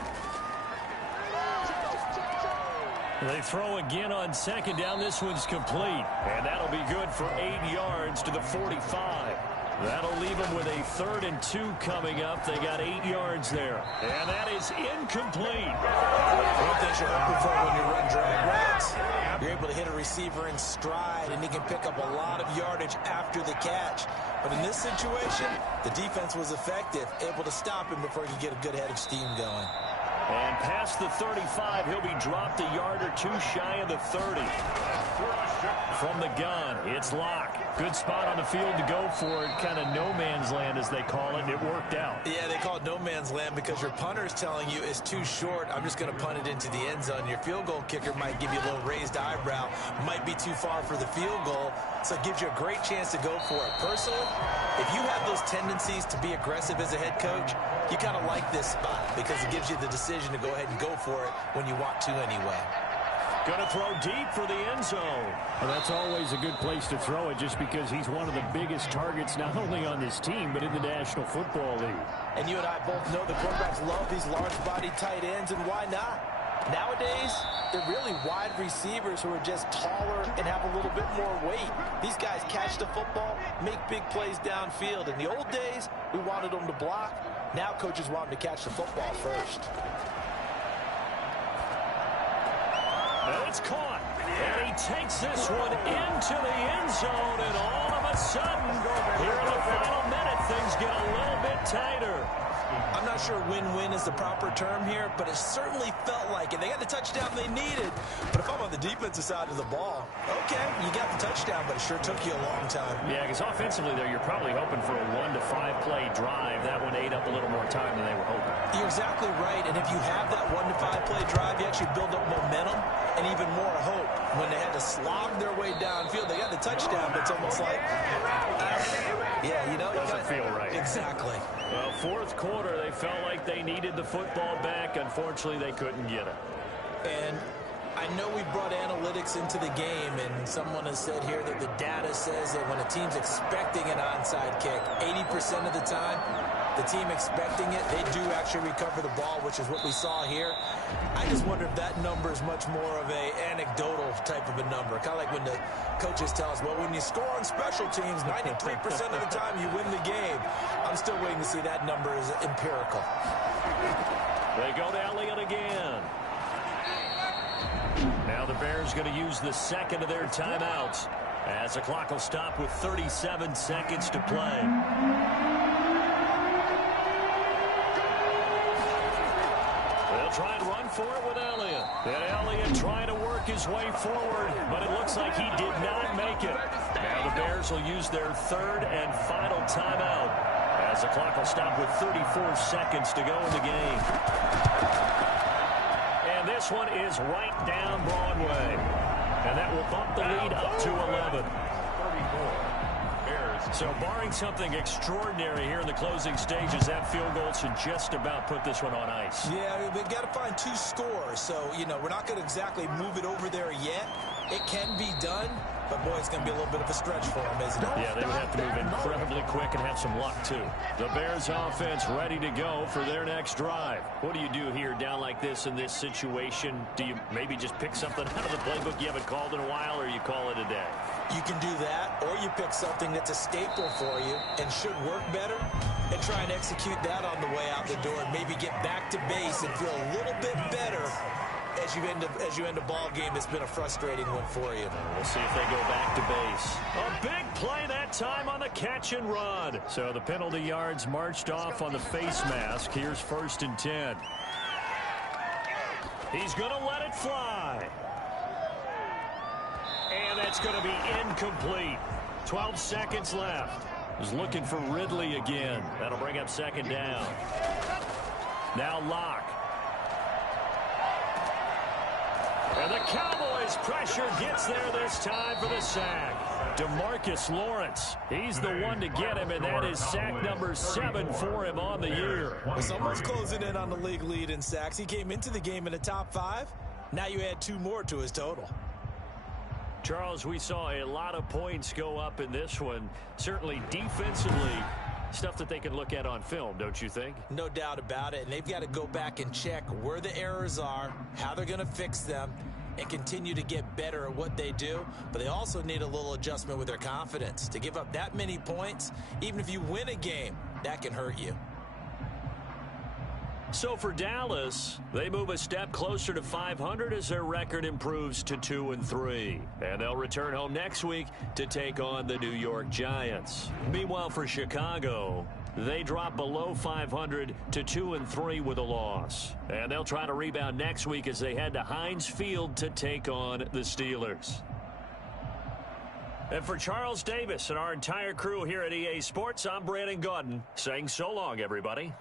They throw again on 2nd down. This one's complete. And that'll be good for 8 yards to the 45. That'll leave them with a 3rd and 2 coming up. They got 8 yards there. And that is incomplete. One thing you're hoping for when you run drag routes, you're able to hit a receiver in stride, and he can pick up a lot of yardage after the catch. But in this situation, the defense was effective, able to stop him before he could get a good head of steam going. And past the 35, he'll be dropped a yard or 2 shy of the 30. From the gun, it's Locke. Good spot on the field to go for it. Kind of no man's land, as they call it, and it worked out. Yeah, they call it no man's land because your punter's telling you it's too short. I'm just going to punt it into the end zone. Your field goal kicker might give you a little raised eyebrow. Might be too far for the field goal, so it gives you a great chance to go for it. Personally, if you have those tendencies to be aggressive as a head coach, you kind of like this spot because it gives you the decision to go ahead and go for it when you want to anyway. Going to throw deep for the end zone. Well, that's always a good place to throw it just because he's one of the biggest targets not only on this team but in the National Football League. And you and I both know the quarterbacks love these large-bodied tight ends, and why not? Nowadays, they're really wide receivers who are just taller and have a little bit more weight. These guys catch the football, make big plays downfield. In the old days, we wanted them to block. Now coaches want them to catch the football first. It's caught, and he takes this one into the end zone, and all of a sudden, here in the final minute, things get a little bit tighter. I'm not sure win-win is the proper term here, but it certainly felt like it. They got the touchdown they needed, but if I'm on the defensive side of the ball, okay, you got the touchdown, but it sure took you a long time. Yeah, because offensively there, you're probably hoping for a 1 to 5 play drive. That one ate up a little more time than they were hoping. You're exactly right, and if you have that 1 to 5 play drive, you actually build up momentum and even more hope. When they had to slog their way downfield, they got the touchdown, but it's almost like, yeah, you know. Doesn't feel right. Exactly. Well, 4th quarter, they felt like they needed the football back. Unfortunately, they couldn't get it. And I know we brought analytics into the game, and someone has said here that the data says that when a team's expecting an onside kick, 80% of the time, the team expecting it, they do actually recover the ball, which is what we saw here. I just wonder if that number is much more of a anecdotal type of a number. Kind of like when the coaches tell us, well, when you score on special teams, 93% of the time you win the game. I'm still waiting to see that number is empirical. They go to Elliott again. Now the Bears going to use the 2nd of their timeouts as the clock will stop with 37 seconds to play. They'll try and run for it with Elliott. And Elliott trying to work his way forward, but it looks like he did not make it. Now the Bears will use their 3rd and final timeout as the clock will stop with 34 seconds to go in the game. And this one is right down Broadway. And that will bump the lead up to 11. 34. So barring something extraordinary here in the closing stages, that field goal should just about put this one on ice. Yeah, they've got to find 2 scores. So, you know, we're not going to exactly move it over there yet. It can be done, but, boy, it's going to be a little bit of a stretch for them, isn't it? Yeah, they would have to move incredibly quick and have some luck, too. The Bears offense ready to go for their next drive. What do you do here down like this in this situation? Do you maybe just pick something out of the playbook you haven't called in a while, or you call it a day? You can do that, or you pick something that's a staple for you and should work better and try and execute that on the way out the door and maybe get back to base and feel a little bit better as you end a ball game that's been a frustrating one for you. We'll see if they go back to base. A big play that time on the catch and run. So the penalty yards marched off on the face mask. Here's 1st and 10. He's going to let it fly. And that's going to be incomplete. 12 seconds left. He's looking for Ridley again. That'll bring up 2nd down. Now Locke. And the Cowboys pressure gets there this time for the sack. DeMarcus Lawrence. He's the one to get him, and that is sack number 7 for him on the year. Well, someone's closing in on the league lead in sacks. He came into the game in the top 5. Now you add 2 more to his total. Charles, we saw a lot of points go up in this one. Certainly defensively, stuff that they can look at on film, don't you think? No doubt about it. And they've got to go back and check where the errors are, how they're going to fix them, and continue to get better at what they do, but they also need a little adjustment with their confidence. To give up that many points, even if you win a game, that can hurt you. So for Dallas, they move a step closer to 500 as their record improves to 2-3. And they'll return home next week to take on the New York Giants. Meanwhile, for Chicago, they drop below 500 to 2-3 with a loss. And they'll try to rebound next week as they head to Heinz Field to take on the Steelers. And for Charles Davis and our entire crew here at EA Sports, I'm Brandon Gaudin saying so long, everybody.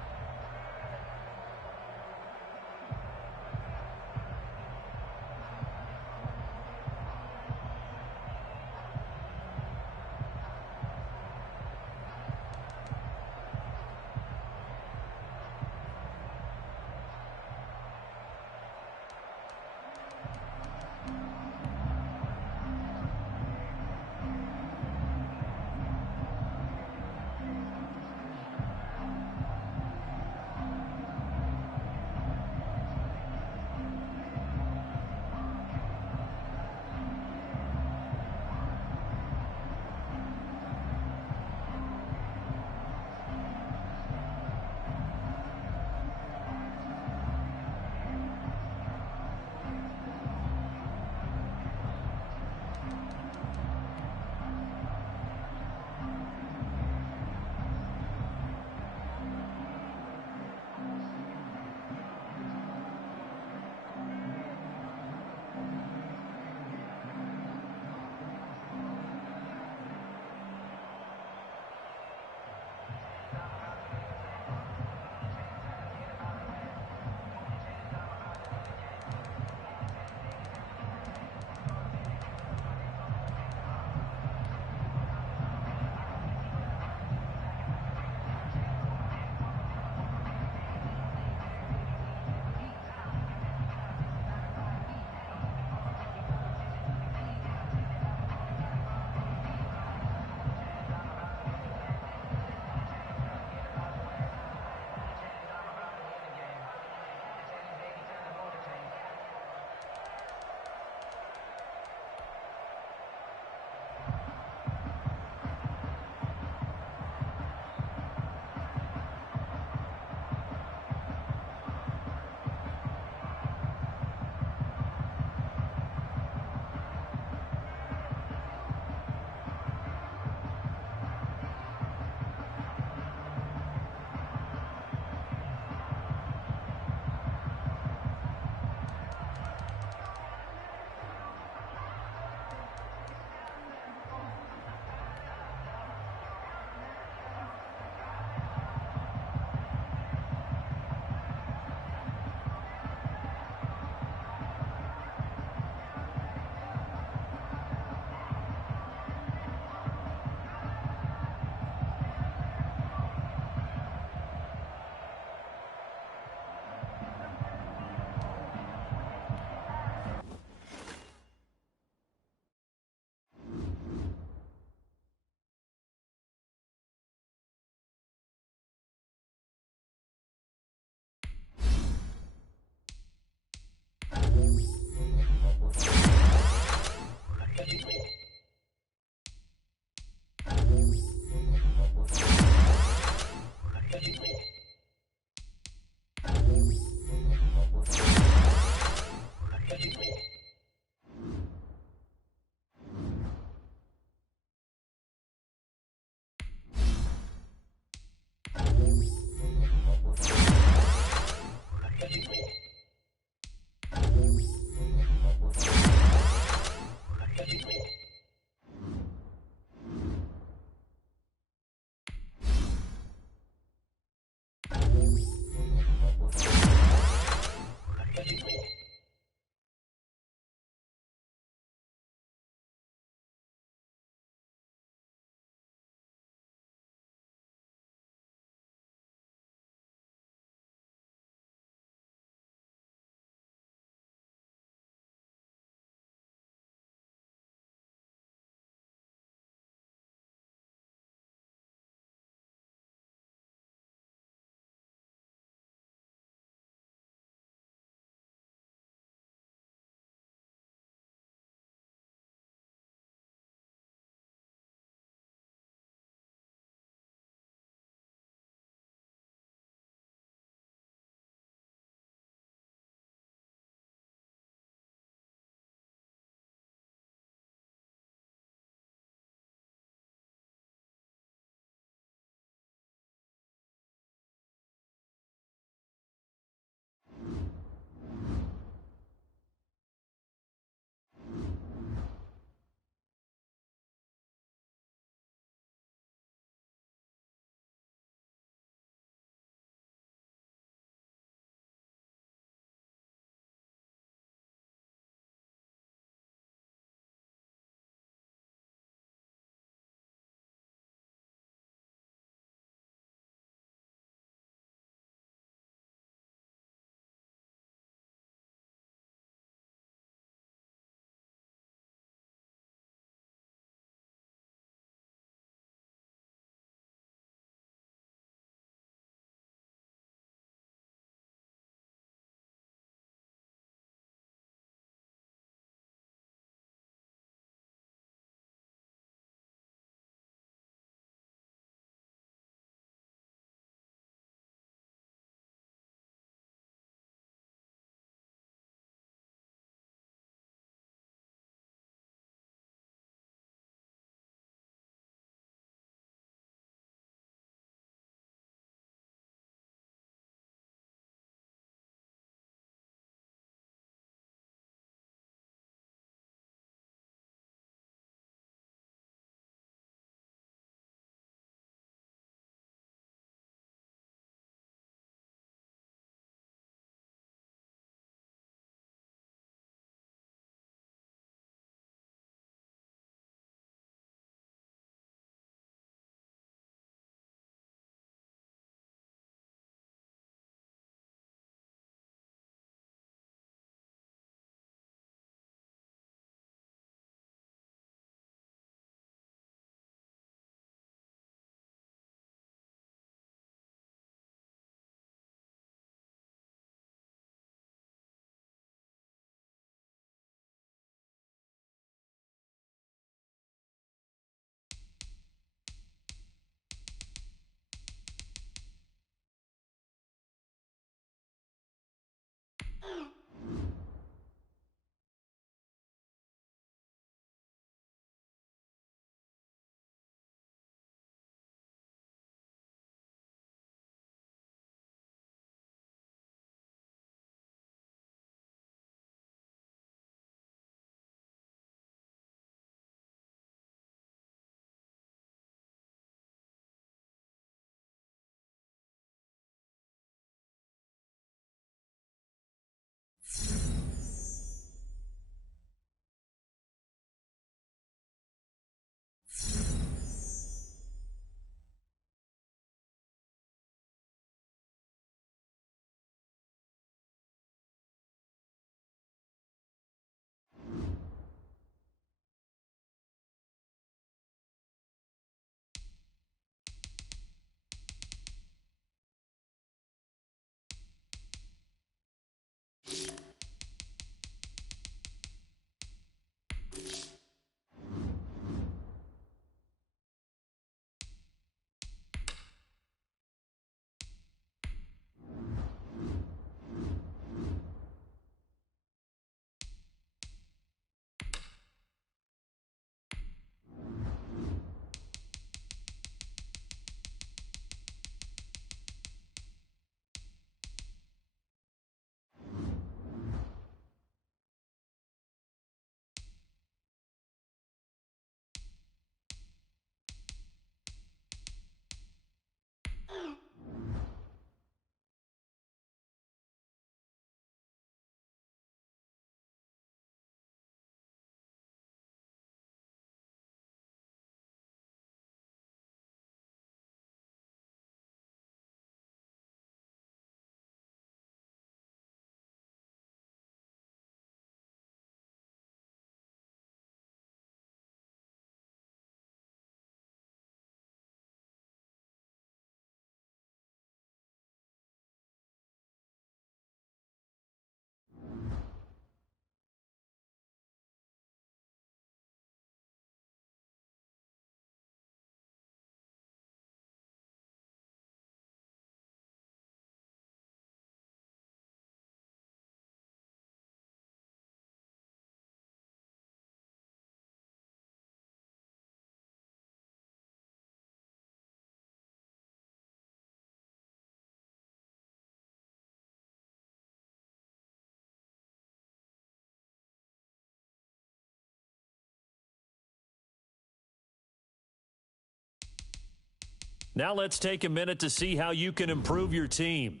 Now let's take a minute to see how you can improve your team.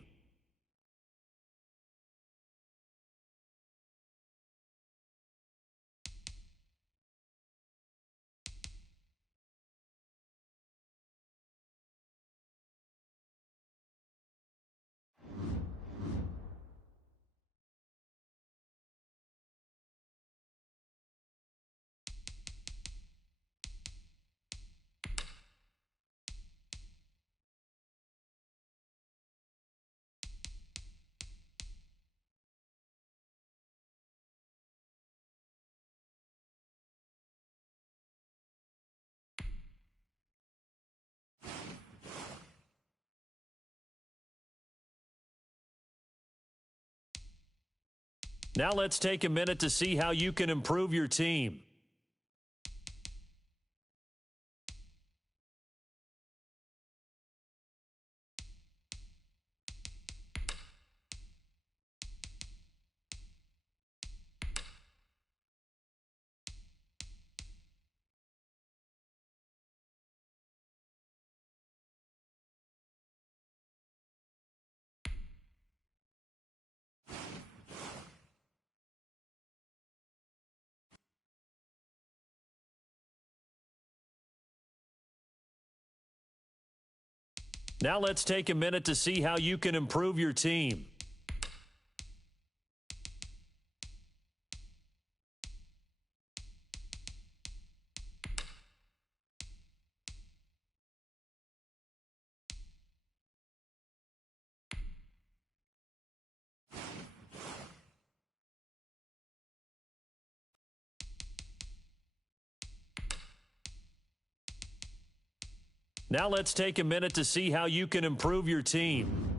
Now let's take a minute to see how you can improve your team. Now let's take a minute to see how you can improve your team. Now let's take a minute to see how you can improve your team.